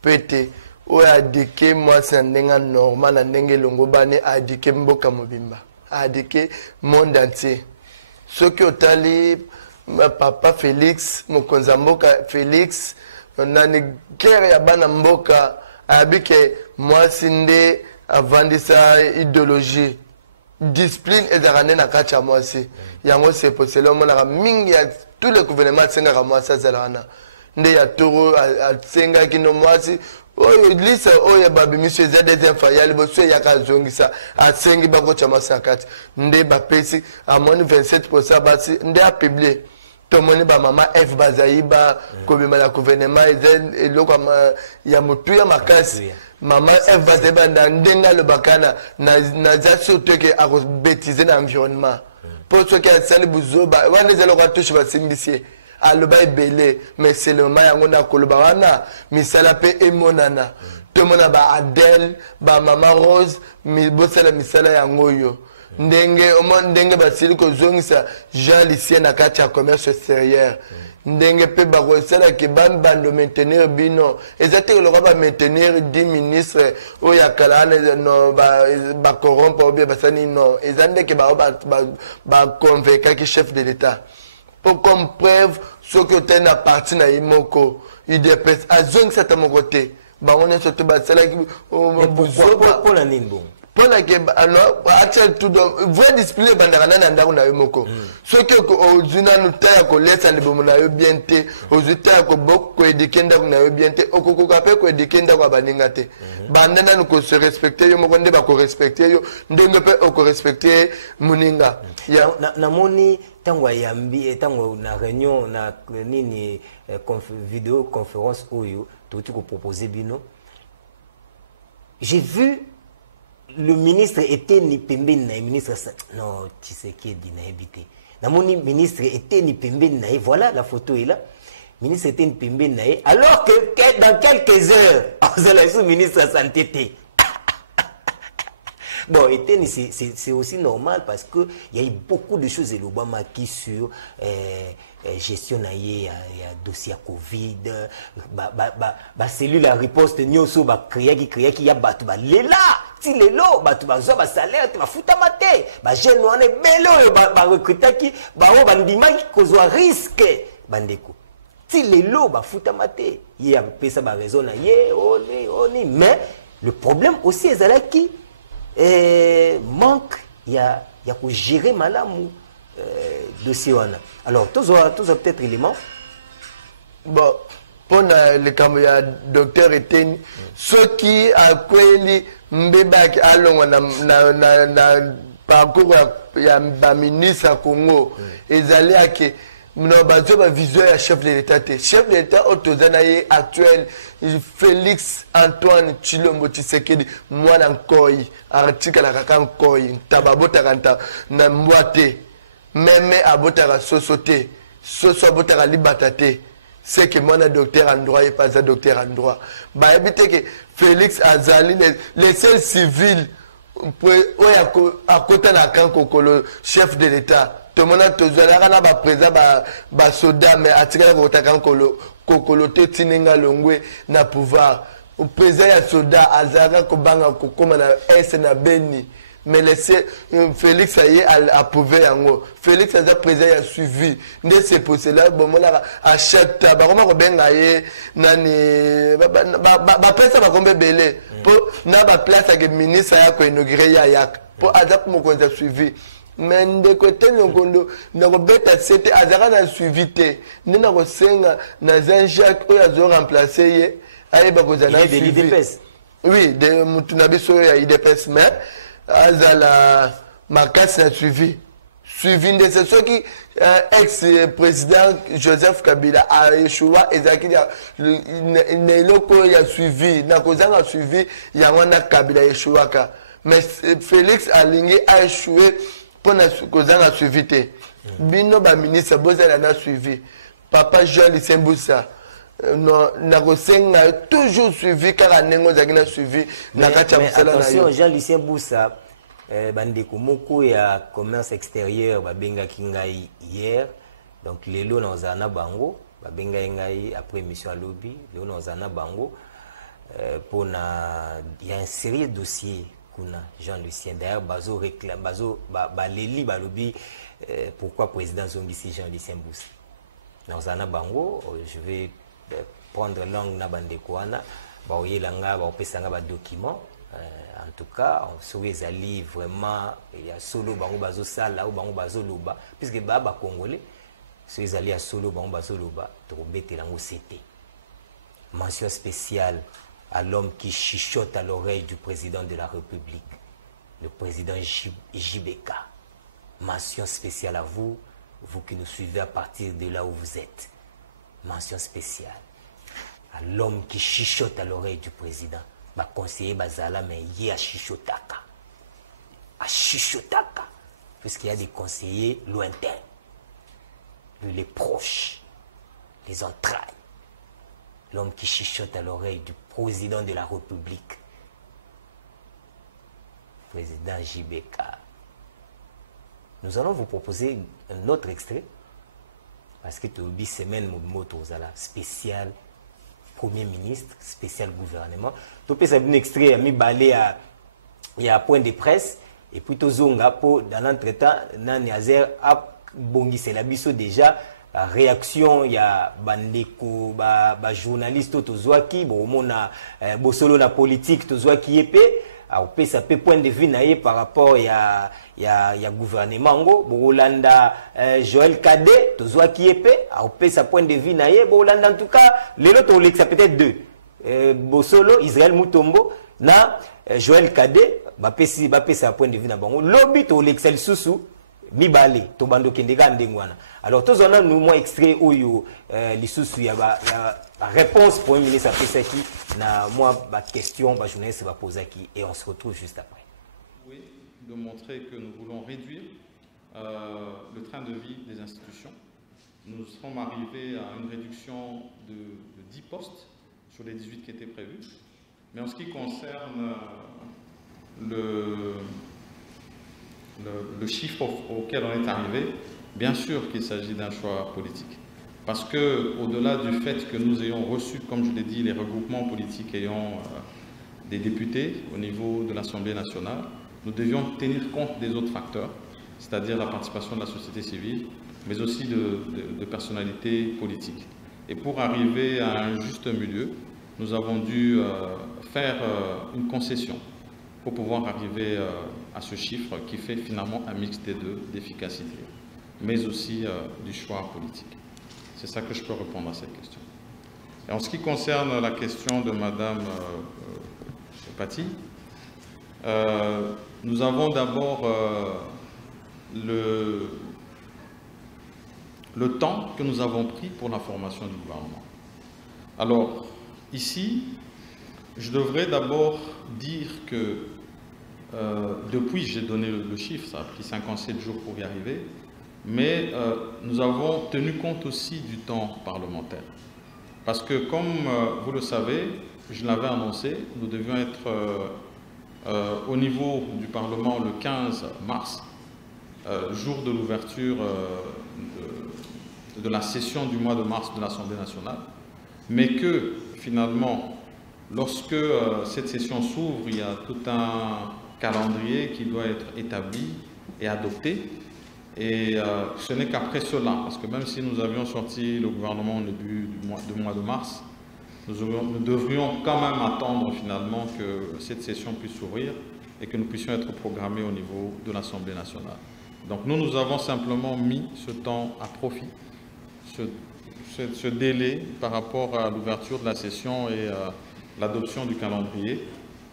Peut-être ou a dike moi c'est ndenga normal na ndenge longo bane a dike mboka mobimba, a dike monde entier. Ce qui otali papa Félix, mokonza mboka Félix, na ni guerre ya bana mboka abike moi sinde avant sa idéologie discipline et zarane na kacha moi si yango c'est possible on a mingi ya tous les gouvernements senga moi ça zalana nde ya toro a senga kino moi si oyo lisa oyo babi monsieur za des infayali bo so ya kazongisa a sengi bako chama sakati nde ba pesi a moins 27% basi nde a publier tomoni ba mama F bazaiba kobima la gouvernement et loko ya mutu ya makasi mama F bazaiba ndenga le bakana na za surtout que a bêtiser l'environnement pour ceux qui a sali buzoba wana zelo kwa touche ba simbisie aloba ebele mais c'est le moment yango na koloba wana misala pe emonana tomona ba Adèle ba mama Rose mi bosala misala yango yo ndenge basili ko zongisa Jean Lucien na kati ya commerce extérieur ndenge pe ba kosala ke bando maintenir bino ezate le ba maintenir 10 ministres o ya kala no ba corrompre ou bien basani non ezande ke ba convaincre que chef de l'état pour comme preuve ce que tu na parti na imoko il dépêche à zongisa ta mon côté ba on est surtout ba sala pour la nimbo. Pour la alors, actuel tout vrai display bandana na ndako na yomoko. Ce que ozuna nutaya ko lesa libomo na yo bien te, ozuta ko boko éduquer ndako na yo bien te, okoko kape ko éduquer ndako baninga te. Bandana no ko se respecter yo moko nde ba ko respecter yo, ndenge pe ko respecter muninga. Ya na moni tango yambi tango na réunion na nini vidéo conférence oyo tout ko proposer bino. J'ai vu le ministre était ni pembeni na ministre non Tshisekedi na habité na moni ministre était ni pembeni na voilà la photo est là ministre était ni pembeni na alors que dans quelques heures vous allez sous ministre de santé bon était c'est aussi normal parce que il y a eu beaucoup de choses et l'Obama qui sur gestion na ye ya dossier Covid ba cellule la riposte nyoso ba créer qui ya batu ba lela ti lelo batu ba zo ba salaire ba futa maté ba jeune on est belo ba recruter qui ba o ba ndima ki kozwa risque bandeko ti lelo ba futa maté ye a pesa ba raison na ye on mais le problème aussi ezala qui manque il y a pour gérer malamu dossier wana. Alors tous peut-être éléments. Bon, pour le camarade docteur Etienne, ceux qui a kweli mbebaki alonga na parcours ya ministre à Congo, ils allaient à que non bazo ba vision ya chef de l'État. Chef de l'État autozanaye actuel Félix Antoine Tshilombo Tshisekedi mwana nkoi artika la kaka nkoi tababota kanta na mbwate meme abota sosote soso abota libatate. C'est que mon docteur en droit et pas un docteur en droit. Bah, évitez que Félix Azali, les seuls civils, à côté de le chef de l'État, tout le monde a toujours là, présent, soldat, mais à tirer le kokolote tinenga longwe na pouvoir. Au président ya soldat, Azara Kobanga, Kokoma na S na Beni. Mais laissez Félix a approuvé yango. Félix a président a suivi. C'est pour cela bon moi achète ba comment benga ye nani ba pesa ba kombe belé pour na ba place que ministre ya ko inaugurer ya pour adap mo ko suivi. Mais de côté ngondo na ko beta c'était azara na suivi te. Ni na ko senga na Jean Jacques o ya zo remplacer ye aye ba ko za na suivi. Oui, de mutunabiso ya IDPS mais Azala Makasi a suivi de ceux qui ex-président Joseph Kabila a échoué et Zaki a suivi Nakozang a suivi Yangwana Kabila échoué mais Félix Alingé a échoué pour Nakozang a suivi Bino ba ministre Bozala a suivi Papa Jean-Lucien Boussa Nakoseng a toujours suivi car Nengo Zagina suivi. Mais attention, Jean-Lucien Boussa, Bandeko Moko ya commerce extérieur, Babenga Kingai hier. Donc les lots dans Zana Bango, Babenga Ngai après mission à lobby, les lots dans Zana Bango. Pour il y a un sérieux dossier qu'on a Jean-Lucien. D'ailleurs, Bazo réclame, Bazo Baléli Balobi, pourquoi président Zongisi Jean-Lucien Boussa. Dans Zana Bango, je vais prendre langue na bandekwana ba oyelanga ba opesanga ba document en tout cas on souhaite ali vraiment il y a solo bango bazo sala ou bango bazo loba puisque ba congolais souhaite ali à solo bango bazo loba to betelango c'était mention spéciale à l'homme qui chuchote à l'oreille du président de la République, le président JBK. Mention spéciale à vous, vous qui nous suivez à partir de là où vous êtes. Mention spéciale à l'homme qui chuchote à l'oreille du président. Ma conseiller Bazala, mais il y a chuchotaka. À chuchotaka. Puisqu'il y a des conseillers lointains, les proches, les entrailles. L'homme qui chuchote à l'oreille du président de la République. Président JBK. Nous allons vous proposer un autre extrait. Parce que tu as dit semaine spécial Premier ministre, spécial gouvernement. Tu as un extrait, il y a un point de presse. Et puis tu as dans l'entretemps, c'est la biso déjà. La réaction, il y a bandeko, journaliste, tozwaki, mona bosolo na politique, tozwaki épée. Ça peut point de vue par rapport à gouvernement Bolanda Joël Cadet tozwaki épée ça point de vue Bolanda en tout cas les autres ça peut-être deux Bosolo Israël Mutombo na Joël Cadet ça point de vue na bango lobby to l'excel susu mibale to bando kendega ndengwana. Alors tous on a nous moins extrait oyo lisusu ya la réponse pour un ministre Apesaki na moi ma question ba journaliste va poser qui et on se retrouve juste après. Oui, de montrer que nous voulons réduire le train de vie des institutions. Nous serons arrivés à une réduction de 10 postes sur les 18 qui étaient prévus. Mais en ce qui concerne le chiffre auquel on est arrivé, bien sûr qu'il s'agit d'un choix politique. Parce que, au-delà du fait que nous ayons reçu, comme je l'ai dit, les regroupements politiques ayant des députés au niveau de l'Assemblée nationale, nous devions tenir compte des autres facteurs, c'est-à-dire la participation de la société civile, mais aussi de personnalités politiques. Et pour arriver à un juste milieu, nous avons dû faire une concession pour pouvoir arriver à ce chiffre qui fait finalement un mix des deux, d'efficacité, mais aussi du choix politique. C'est ça que je peux répondre à cette question. Et en ce qui concerne la question de Madame Paty, nous avons d'abord le temps que nous avons pris pour la formation du gouvernement. Alors, ici, je devrais d'abord dire que depuis, j'ai donné le chiffre, ça a pris 57 jours pour y arriver, mais nous avons tenu compte aussi du temps parlementaire. Parce que, comme vous le savez, je l'avais annoncé, nous devions être au niveau du Parlement le 15 mars, jour de l'ouverture de la session du mois de mars de l'Assemblée nationale, mais que finalement, lorsque cette session s'ouvre, il y a tout un calendrier qui doit être établi et adopté, et ce n'est qu'après cela, parce que même si nous avions sorti le gouvernement au début du mois de mars, nous devrions quand même attendre finalement que cette session puisse s'ouvrir et que nous puissions être programmés au niveau de l'Assemblée nationale. Donc nous avons simplement mis ce temps à profit, ce délai par rapport à l'ouverture de la session et l'adoption du calendrier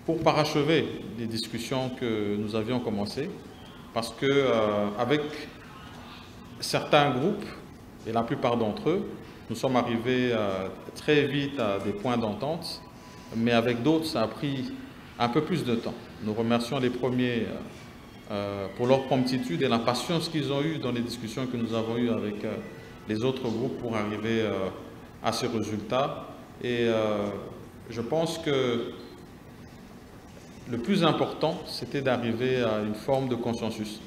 pour parachever les discussions que nous avions commencées, parce que avec certains groupes, et la plupart d'entre eux, nous sommes arrivés très vite à des points d'entente, mais avec d'autres, ça a pris un peu plus de temps. Nous remercions les premiers pour leur promptitude et la patience qu'ils ont eue dans les discussions que nous avons eues avec les autres groupes pour arriver à ce résultat. Et je pense que le plus important, c'était d'arriver à une forme de consensus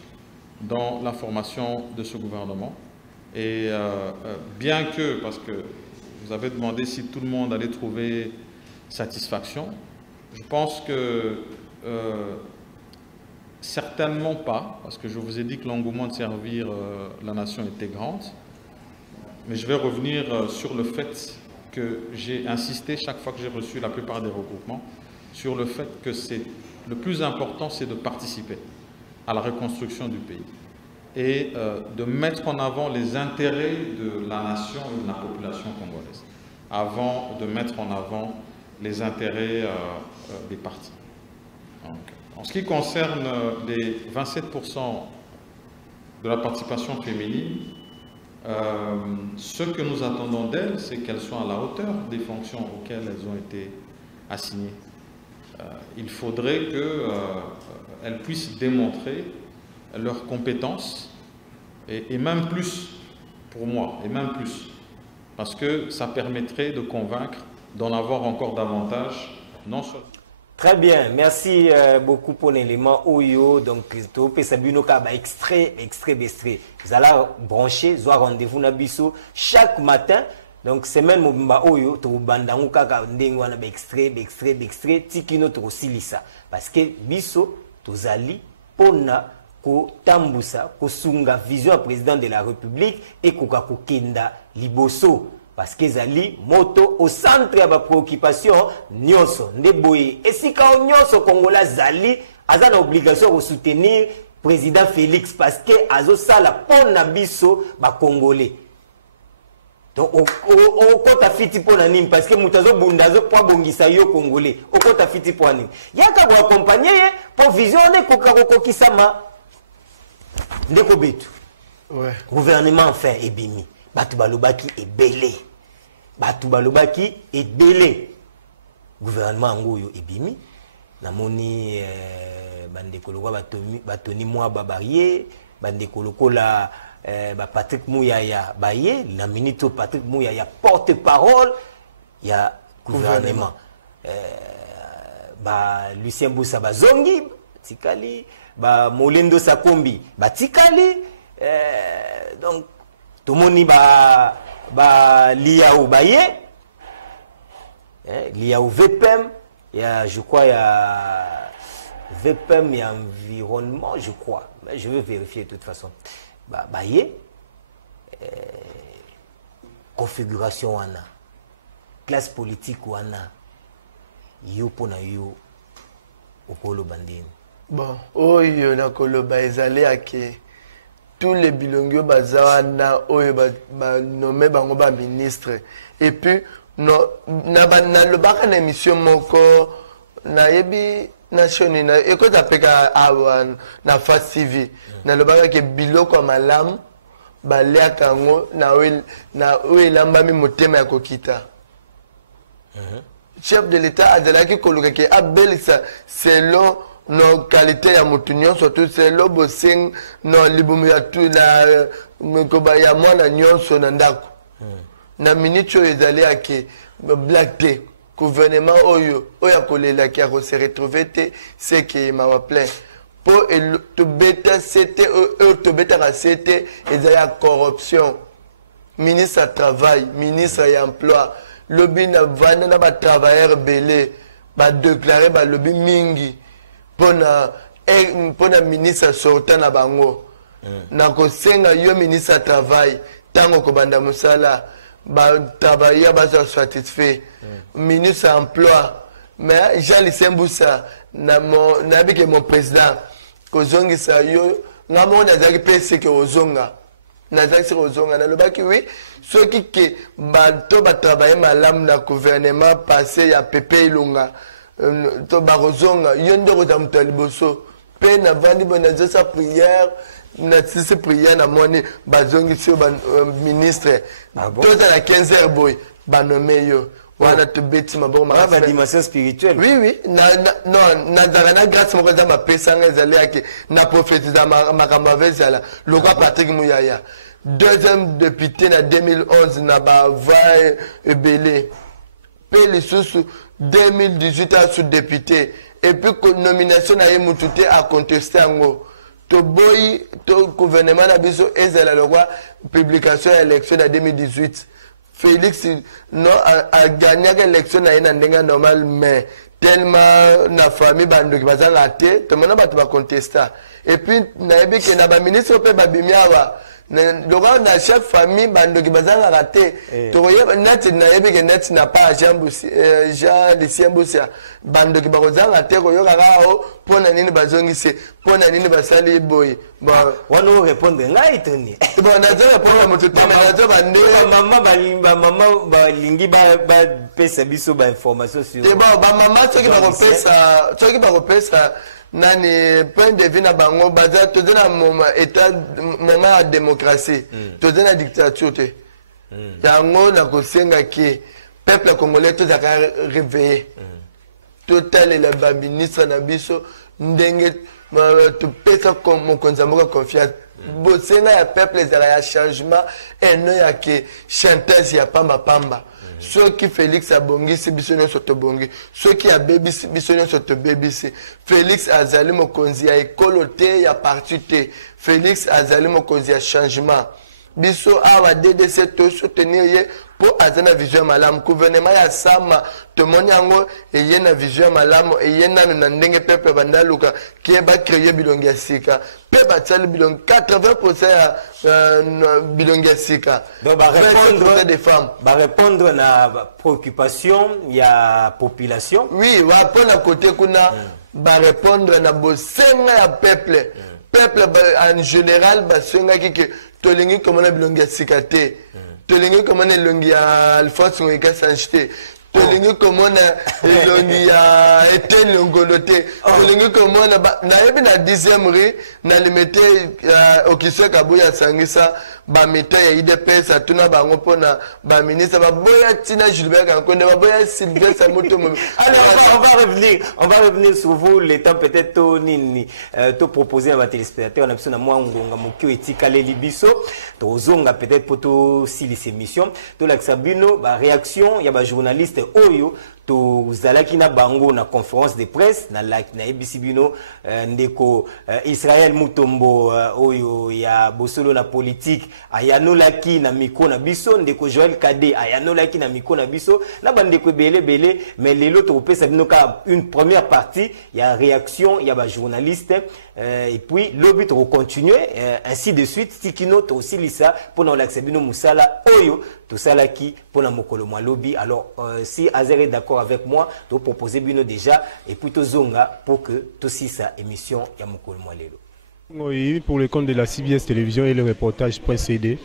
dans la formation de ce gouvernement. Et bien que, parce que vous avez demandé si tout le monde allait trouver satisfaction, je pense que certainement pas, parce que je vous ai dit que l'engouement de servir la nation était grand, mais je vais revenir sur le fait que j'ai insisté chaque fois que j'ai reçu la plupart des regroupements, sur le fait que le plus important, c'est de participer à la reconstruction du pays et de mettre en avant les intérêts de la nation et de la population congolaise, avant de mettre en avant les intérêts des partis. Donc, en ce qui concerne les 27% de la participation féminine, ce que nous attendons d'elles, c'est qu'elles soient à la hauteur des fonctions auxquelles elles ont été assignées. Il faudrait qu'elles puissent démontrer leurs compétences, et même plus, pour moi, et même plus, parce que ça permettrait de convaincre, d'en avoir encore davantage, non seulement. Très bien, merci beaucoup pour l'élément Oyo. Donc, extrait. Vous allez brancher, soit rendez-vous na biso chaque matin. Donc, semaine mobimba Oyo, to bandangu kaka ndengo na extrait, tikino to silisa. Parce que biso, tozali pona ko tambusa, ko sunga vision président de la République et koka ko kenda liboso. Parce que zali moto au centre de la préoccupation nyonso ndeboye et si quand nyonso Congola zali aza na obligation de soutenir président Félix parce que azo sala pon na biso ba congolais. Donc au kota fiti pona nini parce que mutazo bundazo po bongisa yo congolais au kota fiti pona nini yaka bo accompagner pour visionner kokako kisama ndeko betu. Ouais. Gouvernement enfin ebimi batu balobaki ebele. Batu balobaki ebele. Gouvernement ngoyo ebimi. Namoni bandeko lokwa batoni mwa babarié, bandeko lokola Patrick Mouyaya baye, la minute Patrick Mouyaya porte-parole ya gouvernement. Lucien Boussa bazongi tikali, Molendo Sakombi batikali, donc tout le monde Liaou Baye, Liaou VPM, il y a, je crois, il y a VPM et environnement, je crois. Mais je vais vérifier de toute façon. Baye, configuration wana, classe politique wana, yo pona yo, Okolo bandini. Bon, oyo na koloba ezali ake tous les bilongio bazawana oyo ba nommé bango ba ministre et puis no na lobaka na émission moko na yebi nationi na ekota peka awan na Face TV na lobaka ke biloko malamu baliaka ngo na oyo elambami motema ya kokita. Chef de l'État azalaki koluka ke abelisa selon nos qualités ya mutunyo surtout selon boseng no libumu ya tu la mkoba ya mwana nyonso na ndako. Na minute oyo ezali ake black day gouvernement oyo kolela ki a se retrouver te c'est que ma plein pour to beta c'était to beta c'était ezali ya corruption. Ministre du travail, ministre de l'emploi, lobby na vanda na ba travailleurs belé ba déclarer ba lobby mingi pona ministre sortant na bango na ko senga yo ministre du travail tango ko banda musala ba travailleurs ba satisfait ministre de l'emploi mais Jean Lisemboussa na bike mon président ko zongisa yo ngamo na zaki pese ke ozonga nazaki ozonga na lobaki oui ceux qui bato ba travailler malamu na gouvernement passé ya Pepe Ilunga to ba ozonga yondo ko tamta liboso pe na vandi bona sa prière na tisi prière na moni bazongi sur ministre to za la 15h boy ba nommé yo wana to beti maboko ma ba dimension spirituelle. Oui na na grâce mo za ma pesa ngezali yake na prophétiser makamba vezala lokwa Patrick Muyaya. Deuxième député en 2011 na bava ebele pe lisusu 2018 a sous député et puis nomination na yemutute a contester ngo to boy to gouvernement na biso ezala lokwa publication ya élection en 2018 Félix non a gagné l'élection na ndenga normal mais tellement na famille bando ki baza raté to mona bato ba contester et puis na yebi ke na ba ministre pe ba bimiawa na chef famille bando ki baza raté to yeba net na yebi ke net na pas Jean Lisemboussa bando ki ba baza raté ko yoka ngao pona nini bazongise pona nini basali boy bon wana répondre ngai toni bon na zela pona moto tama na zo bande mama balingi ba pesa biso ba information sur bon ba mama soki ba kopesa nani point de vue na bango baza toza na état moment ya démocratie toza na dictature te yango na kosenga ki peuple congolais tozaka réveillé totalela ba ministre na biso ndenge topesa mokonzi moko confiance bosenga ya peuple ezala ya changement eno ya ke chantage ya pamba ceux qui Félix abongisi biso nyonso tobongi ceux qui abebisi biso nyonso tobebisi Félix azali mokonzi ya ekolo te ya parti te Félix azali mokonzi ya changement biso awa DDC to soutenir ye pour azana vision malamu gouvernement ya sama tomoni yango eye na vision malamu eye nanu na ndenge peuple bandaluka ki ba créer bilongi ya sika pe batsali bilongi 80% ya bilongi ya sika donc ba répondre des femmes ba répondre na préoccupation ya population oui wa pona côté kuna ba répondre na bosenga ya peuple peuple en général basenga ki tolingi komona bilongi ya sika te tolingi komona elongi ya Alphonse Ngoïka Sanchite tolingi komona elongi ya Etienne Longolo te tolingi komona nayebi na 10e rue na limite Okiswe Kabuya Sangisa bamita ya IDPS atuna bango mpona baministre baboya Tina Gilbert Kankonde baboya Sylvestre Mutombo. Alors on va revenir sur vous le temps peut-être to proposer à ma téléspectateur na biso na mwa ngonga mokio etikale libiso to zonga peut-être poto si les émissions to la Sabino ba réaction ya ba journaliste oyo to zalaki na bango na conférence de presse na ABC bino ndeko Israël Mutombo oyo ya bosolo na politique ayanolaki na miko na biso ndeko Joël Kade ayanolaki na miko na biso na bandeko belé mais lelo to pesa bino ka une première partie ya réaction ya ba journaliste et puis lobby to continuer ainsi de suite tikino to aussi lisa pour l'accès bino musala oyo to salaki pour na mokolo mwa lobby alors si Azere d'accord d'accord avec moi, de proposer Bino déjà, et plutôt Zonga, pour que aussi sa émission Yamukul Mwalelo. Oui, pour le compte de la CBS Télévision et le reportage précédé,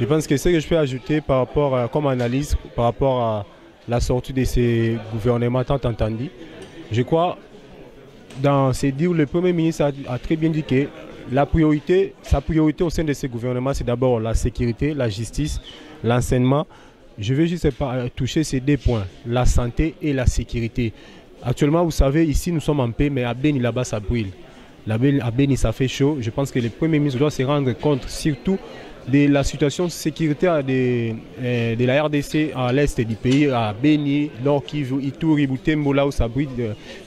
je pense que ce que je peux ajouter par rapport à, comme analyse, par rapport à la sortie de ces gouvernements tant entendus, je crois, dans ces dires, le Premier ministre a très bien dit que sa priorité au sein de ces gouvernements, c'est d'abord la sécurité, la justice, l'enseignement. Je vais juste toucher ces deux points, la santé et la sécurité. Actuellement, vous savez, ici nous sommes en paix, mais à Beni, là-bas, ça brûle. À Beni, ça fait chaud. Je pense que le Premier ministre doit se rendre compte surtout de la situation sécuritaire de la RDC à l'est du pays, à Beni, Nord Kivu, Ituri, Butembo, là où ça brûle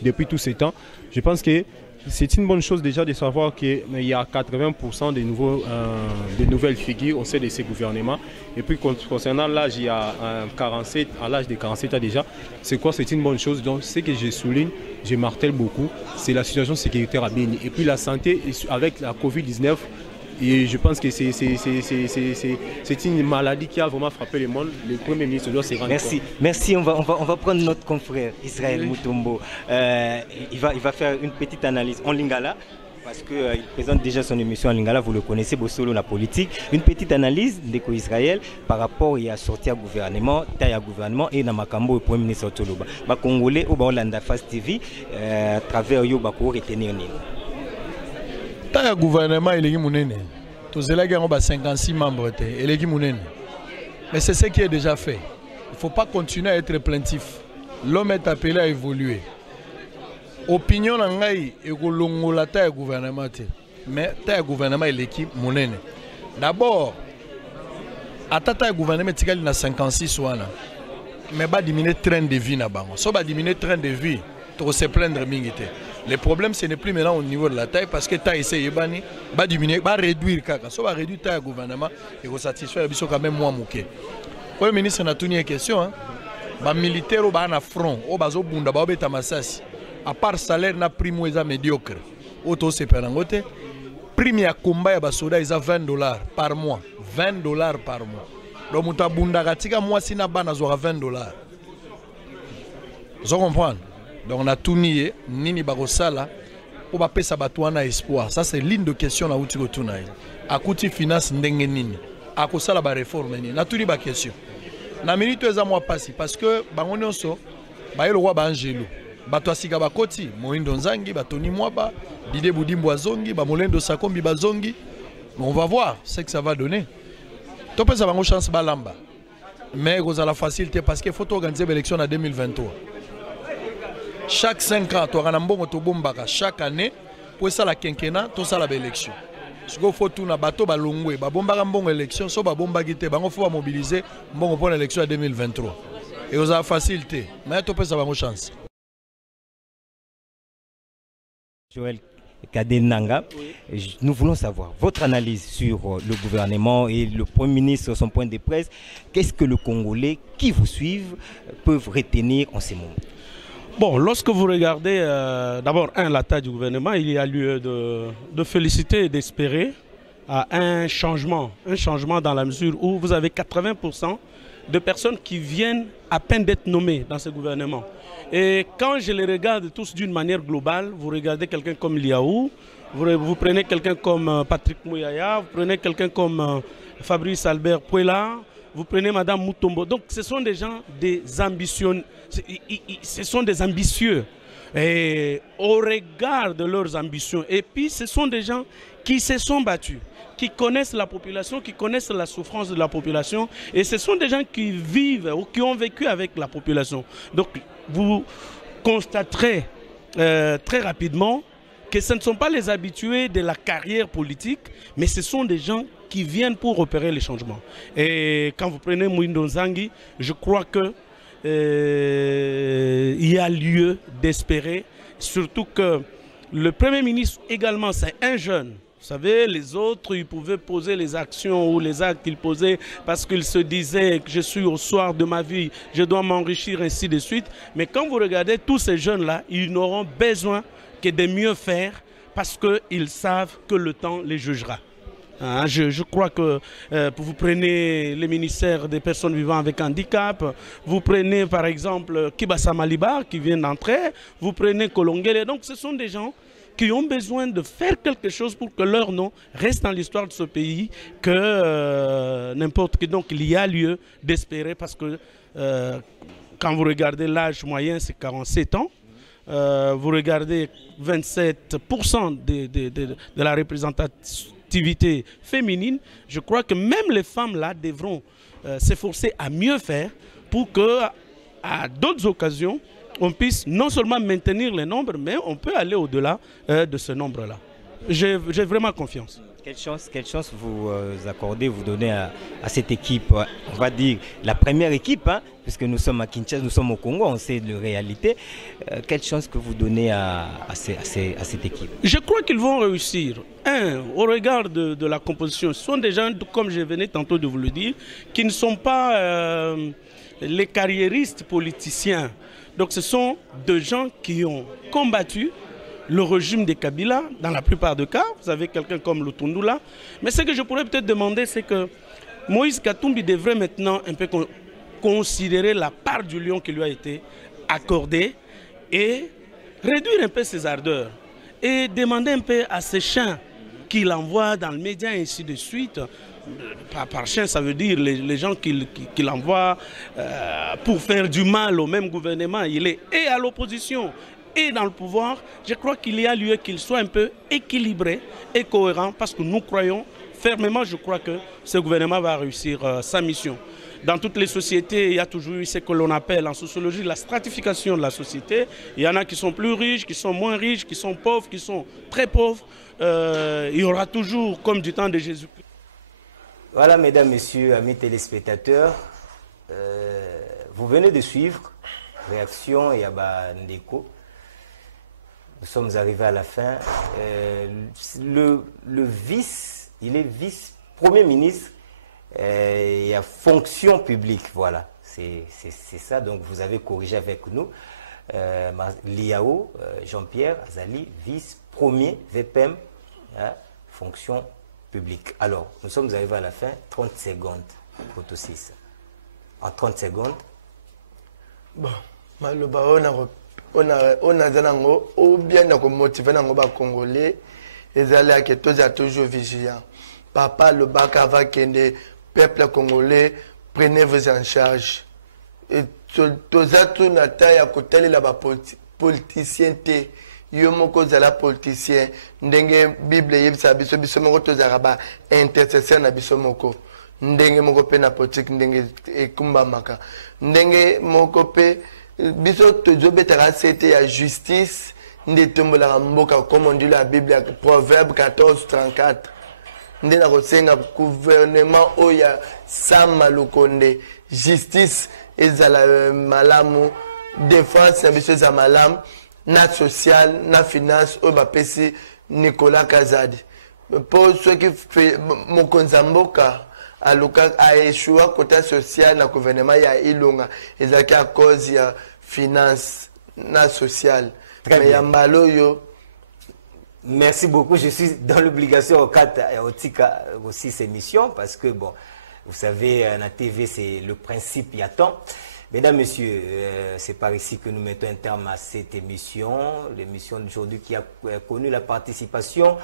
depuis tous ces temps. Je pense que c'est une bonne chose déjà de savoir qu'il y a 80% de nouvelles figures au sein de ces gouvernements. Et puis concernant l'âge, il y a à l'âge de 47 ans déjà. C'est quoi? C'est une bonne chose. Donc ce que je souligne, je martèle beaucoup, c'est la situation sécuritaire à Beni. Et puis la santé avec la Covid-19. Et je pense que c'est une maladie qui a vraiment frappé le monde. Le Premier ministre doit se rendre compte. Merci. On va prendre notre confrère Israël Mutombo. Il va faire une petite analyse en lingala parce qu'il présente déjà son émission en lingala. Vous le connaissez, Bossolo la politique. Une petite analyse d'Eko Israël par rapport à sortir au gouvernement, taille gouvernement et Namakambo le Premier ministre Toloba. Les Congolais au Baolanda Fast TV à travers Yo Bako retenir Nino. Le gouvernement il est mounene. Tous les gens ont 56 membres. Il est mounene. Mais c'est ce qui est déjà fait. Il ne faut pas continuer à être plaintif. L'homme est appelé à évoluer. Opinion en gaï et la taille gouvernement. Mais taille gouvernement il est mounene. D'abord, à taille gouvernement il y a 56 wana. Mais va diminuer le train de vie na bango. So va diminuer le train de vie, tu se plaindre mingité. Le problème, ce n'est plus maintenant au niveau de la taille parce que la taille, c'est va diminuer, va réduire. Si on va réduire la taille du gouvernement, il faut satisfaire quand même moins mouké. Le Premier ministre a tenu une question. Les militaires qui sont en front, qui sont en Massassi, à part salaire, na prime est médiocre. Auto c'est per angote. Prime à combat, les soldats, ils ont $20 par mois. $20 par mois. Donc, muta bunda gatika moi si na bana zo $20. Vous comprenez? Donc on a tout nié, nini bagosala, on va payer sa batouana espoir. Ça c'est l'une de questions na outiko tunaï. A kuti finance ndenge nini, a kosala ba réforme nini. Na tout ni ba question. Na minute eza moi passi parce que bango so ba yelo wa ba angelo. Bato asika ba koti, Moindo Nzangi, Batoni Mwaba, Dide Boudimbo Azongi, ba Molendo Sakombi Bazongi. On va voir ce que ça va donner. To pensa bango chance balamba. Mais vous la facilité parce qu'il faut organiser l'élection en 2023. Chaque 5 ans, tu as chaque année, pour ça la quinquennat, tu as l'élection. Si tu faut tout na bateau balongwe, ba bomba bon élection, so ba bomba gité, ba faut mobiliser bon pour l'élection en 2023. Et vous avez facilité, mais tu peux avoir une chance. Joël Kadenanga, nous voulons savoir votre analyse sur le gouvernement et le Premier ministre, son point de presse. Qu'est-ce que les Congolais qui vous suivent peuvent retenir en ces moments? Bon, lorsque vous regardez d'abord la taille du gouvernement, il y a lieu de féliciter et d'espérer à un changement dans la mesure où vous avez 80% de personnes qui viennent à peine d'être nommées dans ce gouvernement. Et quand je les regarde tous d'une manière globale, vous regardez quelqu'un comme Liaou, vous prenez quelqu'un comme Patrick Mouyaya, vous prenez quelqu'un comme Fabrice Albert Puela, vous prenez Madame Mutombo. Donc ce sont des gens ce sont des ambitieux et au regard de leurs ambitions. Et puis ce sont des gens qui se sont battus, qui connaissent la population, qui connaissent la souffrance de la population. Et ce sont des gens qui vivent ou qui ont vécu avec la population. Donc vous constaterez très rapidement que ce ne sont pas les habitués de la carrière politique, mais ce sont des gens qui viennent pour opérer les changements. Et quand vous prenez Moindo Nzangi, je crois que il y a lieu d'espérer, surtout que le Premier ministre également, c'est un jeune. Vous savez, les autres, ils pouvaient poser les actions ou les actes qu'ils posaient parce qu'ils se disaient que je suis au soir de ma vie, je dois m'enrichir, ainsi de suite. Mais quand vous regardez tous ces jeunes-là, ils n'auront besoin que de mieux faire parce qu'ils savent que le temps les jugera. Hein, je crois que vous prenez le ministère des personnes vivant avec handicap, vous prenez par exemple Kibasa Malibar qui vient d'entrer, vous prenez Kolongele. Donc ce sont des gens qui ont besoin de faire quelque chose pour que leur nom reste dans l'histoire de ce pays, que n'importe qui. Donc il y a lieu d'espérer parce que quand vous regardez l'âge moyen, c'est 47 ans. Vous regardez 27% de la représentativité féminine. Je crois que même les femmes là devront s'efforcer à mieux faire pour que à d'autres occasions on puisse non seulement maintenir les nombres, mais on peut aller au-delà de ce nombre-là. J'ai vraiment confiance. Quelle chance vous accordez, vous donnez à cette équipe, on va dire la première équipe, hein, puisque nous sommes à Kinshasa, nous sommes au Congo, on sait de réalité. Quelle chance que vous donnez à cette équipe? Je crois qu'ils vont réussir. Au regard de la composition, ce sont des gens, comme je venais tantôt de vous le dire, qui ne sont pas les carriéristes politiciens. Donc ce sont des gens qui ont combattu le régime de Kabila, dans la plupart des cas. Vous avez quelqu'un comme Lutundula. Mais ce que je pourrais peut-être demander, c'est que Moïse Katumbi devrait maintenant un peu considérer la part du lion qui lui a été accordée et réduire un peu ses ardeurs. Et demander un peu à ces chiens qu'il envoie dans le média et ainsi de suite. Par chien, ça veut dire les gens qu'il envoie pour faire du mal au même gouvernement. Il est et à l'opposition et dans le pouvoir. Je crois qu'il y a lieu qu'il soit un peu équilibré et cohérent parce que nous croyons fermement, je crois que ce gouvernement va réussir sa mission. Dans toutes les sociétés, il y a toujours eu ce que l'on appelle en sociologie la stratification de la société. Il y en a qui sont plus riches, qui sont moins riches, qui sont pauvres, qui sont très pauvres. Il y aura toujours, comme du temps de Jésus-Christ. Voilà, mesdames, messieurs, amis téléspectateurs, vous venez de suivre Réaction et Yaba Ndeko. Nous sommes arrivés à la fin. Le vice, il est vice-premier ministre et à fonction publique. Voilà, c'est ça. Donc vous avez corrigé avec nous. Liao, Jean-Pierre Azali, vice-premier VPM, hein, fonction publique. Alors, nous sommes arrivés à la fin. 30 secondes, photo 6. En 30 secondes. Bon, on a bien motivé les Congolais, et toujours vigilant. Papa, le bac avant que le peuple congolais, prenez-vous en charge. Et tous na taille à côté la politicien yo moko zala politicien ndenge Bible yebisa biso biso moko tozala ba intercesseur na biso moko ndenge moko pe na politique ndenge ekumbamaka ndenge moko pe biso tozobetaka sete ya justice nde tombolaka mboka comme on dit la Bible Proverbe 14:34 nde na kosenga gouvernement oya sama lukonde justice ezala malamu défense na biso za malamu na social na finance oyo bapesi Nicolas Kazadi pour ceux qui fait mokonza mboka aluka aeshua côté social na gouvernement ya Ilunga ezaki à cause ya finance na social. Mais ya mbaloyo. Merci beaucoup. Je suis dans l'obligation au cadre Otika aussi ces missions parce que bon, vous savez, la TV c'est le principe y attend. Mesdames, Messieurs, c'est par ici que nous mettons un terme à cette émission, l'émission d'aujourd'hui qui a connu la participation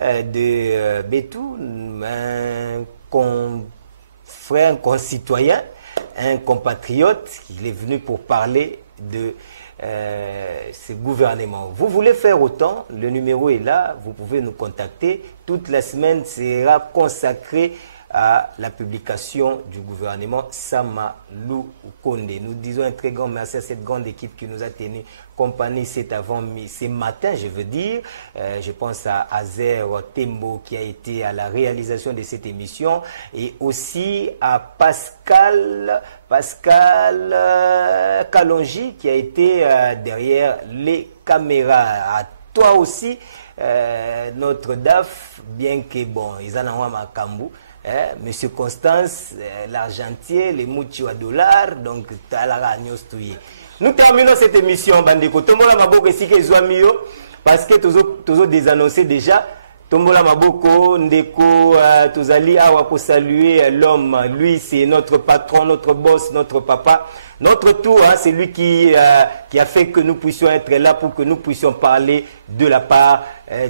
de Betou, un confrère, un concitoyen, un compatriote, il est venu pour parler de ce gouvernement. Vous voulez faire autant, le numéro est là, vous pouvez nous contacter. Toute la semaine sera consacrée à la publication du gouvernement Sama Lukonde. Nous disons un très grand merci à cette grande équipe qui nous a tenu compagnie ce matin, je veux dire. Je pense à Azer Tembo qui a été à la réalisation de cette émission et aussi à Pascal Kalonji qui a été derrière les caméras. À toi aussi, notre DAF, bien que bon, ils en ont un Kambu. Monsieur Constance, l'argentier, les mouchis à dollars, donc nous terminons cette émission, Bandeko. Tomola Maboko ici que Zouamio, parce que tous désannoncé déjà Tombola Maboko, Ndeko, Tozali Awa pour saluer l'homme. Lui, c'est notre patron, notre boss, notre papa. Notre tour, hein, c'est lui qui a fait que nous puissions être là pour que nous puissions parler de la part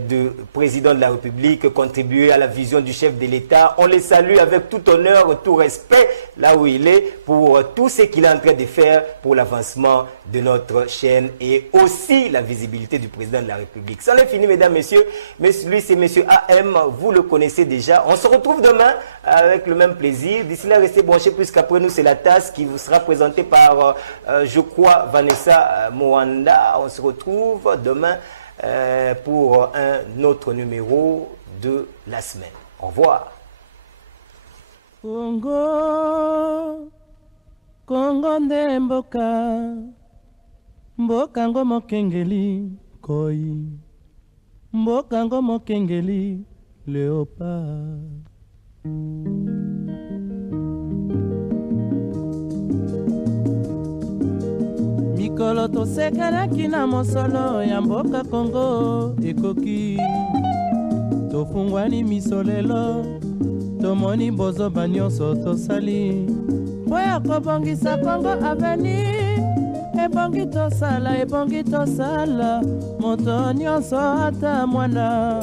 du président de la République, contribuer à la vision du chef de l'État. On les salue avec tout honneur, tout respect, là où il est, pour tout ce qu'il est en train de faire pour l'avancement de notre chaîne et aussi la visibilité du président de la République. C'en est fini, mesdames, messieurs. Mais lui, c'est monsieur AM, vous le connaissez déjà. On se retrouve demain avec le même plaisir. D'ici là, restez branchés, puisqu'après nous, c'est la tasse qui vous sera présentée par, je crois, Vanessa Moanda. On se retrouve demain pour un autre numéro de la semaine. Au revoir. Congo, Congo nde mboka, mboka ngo mokengeli koi, mboka ngo mokengeli léopard. Mikolo tosekelaki na mosolo ya mboka Congo ekoki, tofungwani misolelo, tomoni bozoba nyonso tosali po ya kobongisa Congo aveni. Ebongi tosala, moto nyonso ata mwana.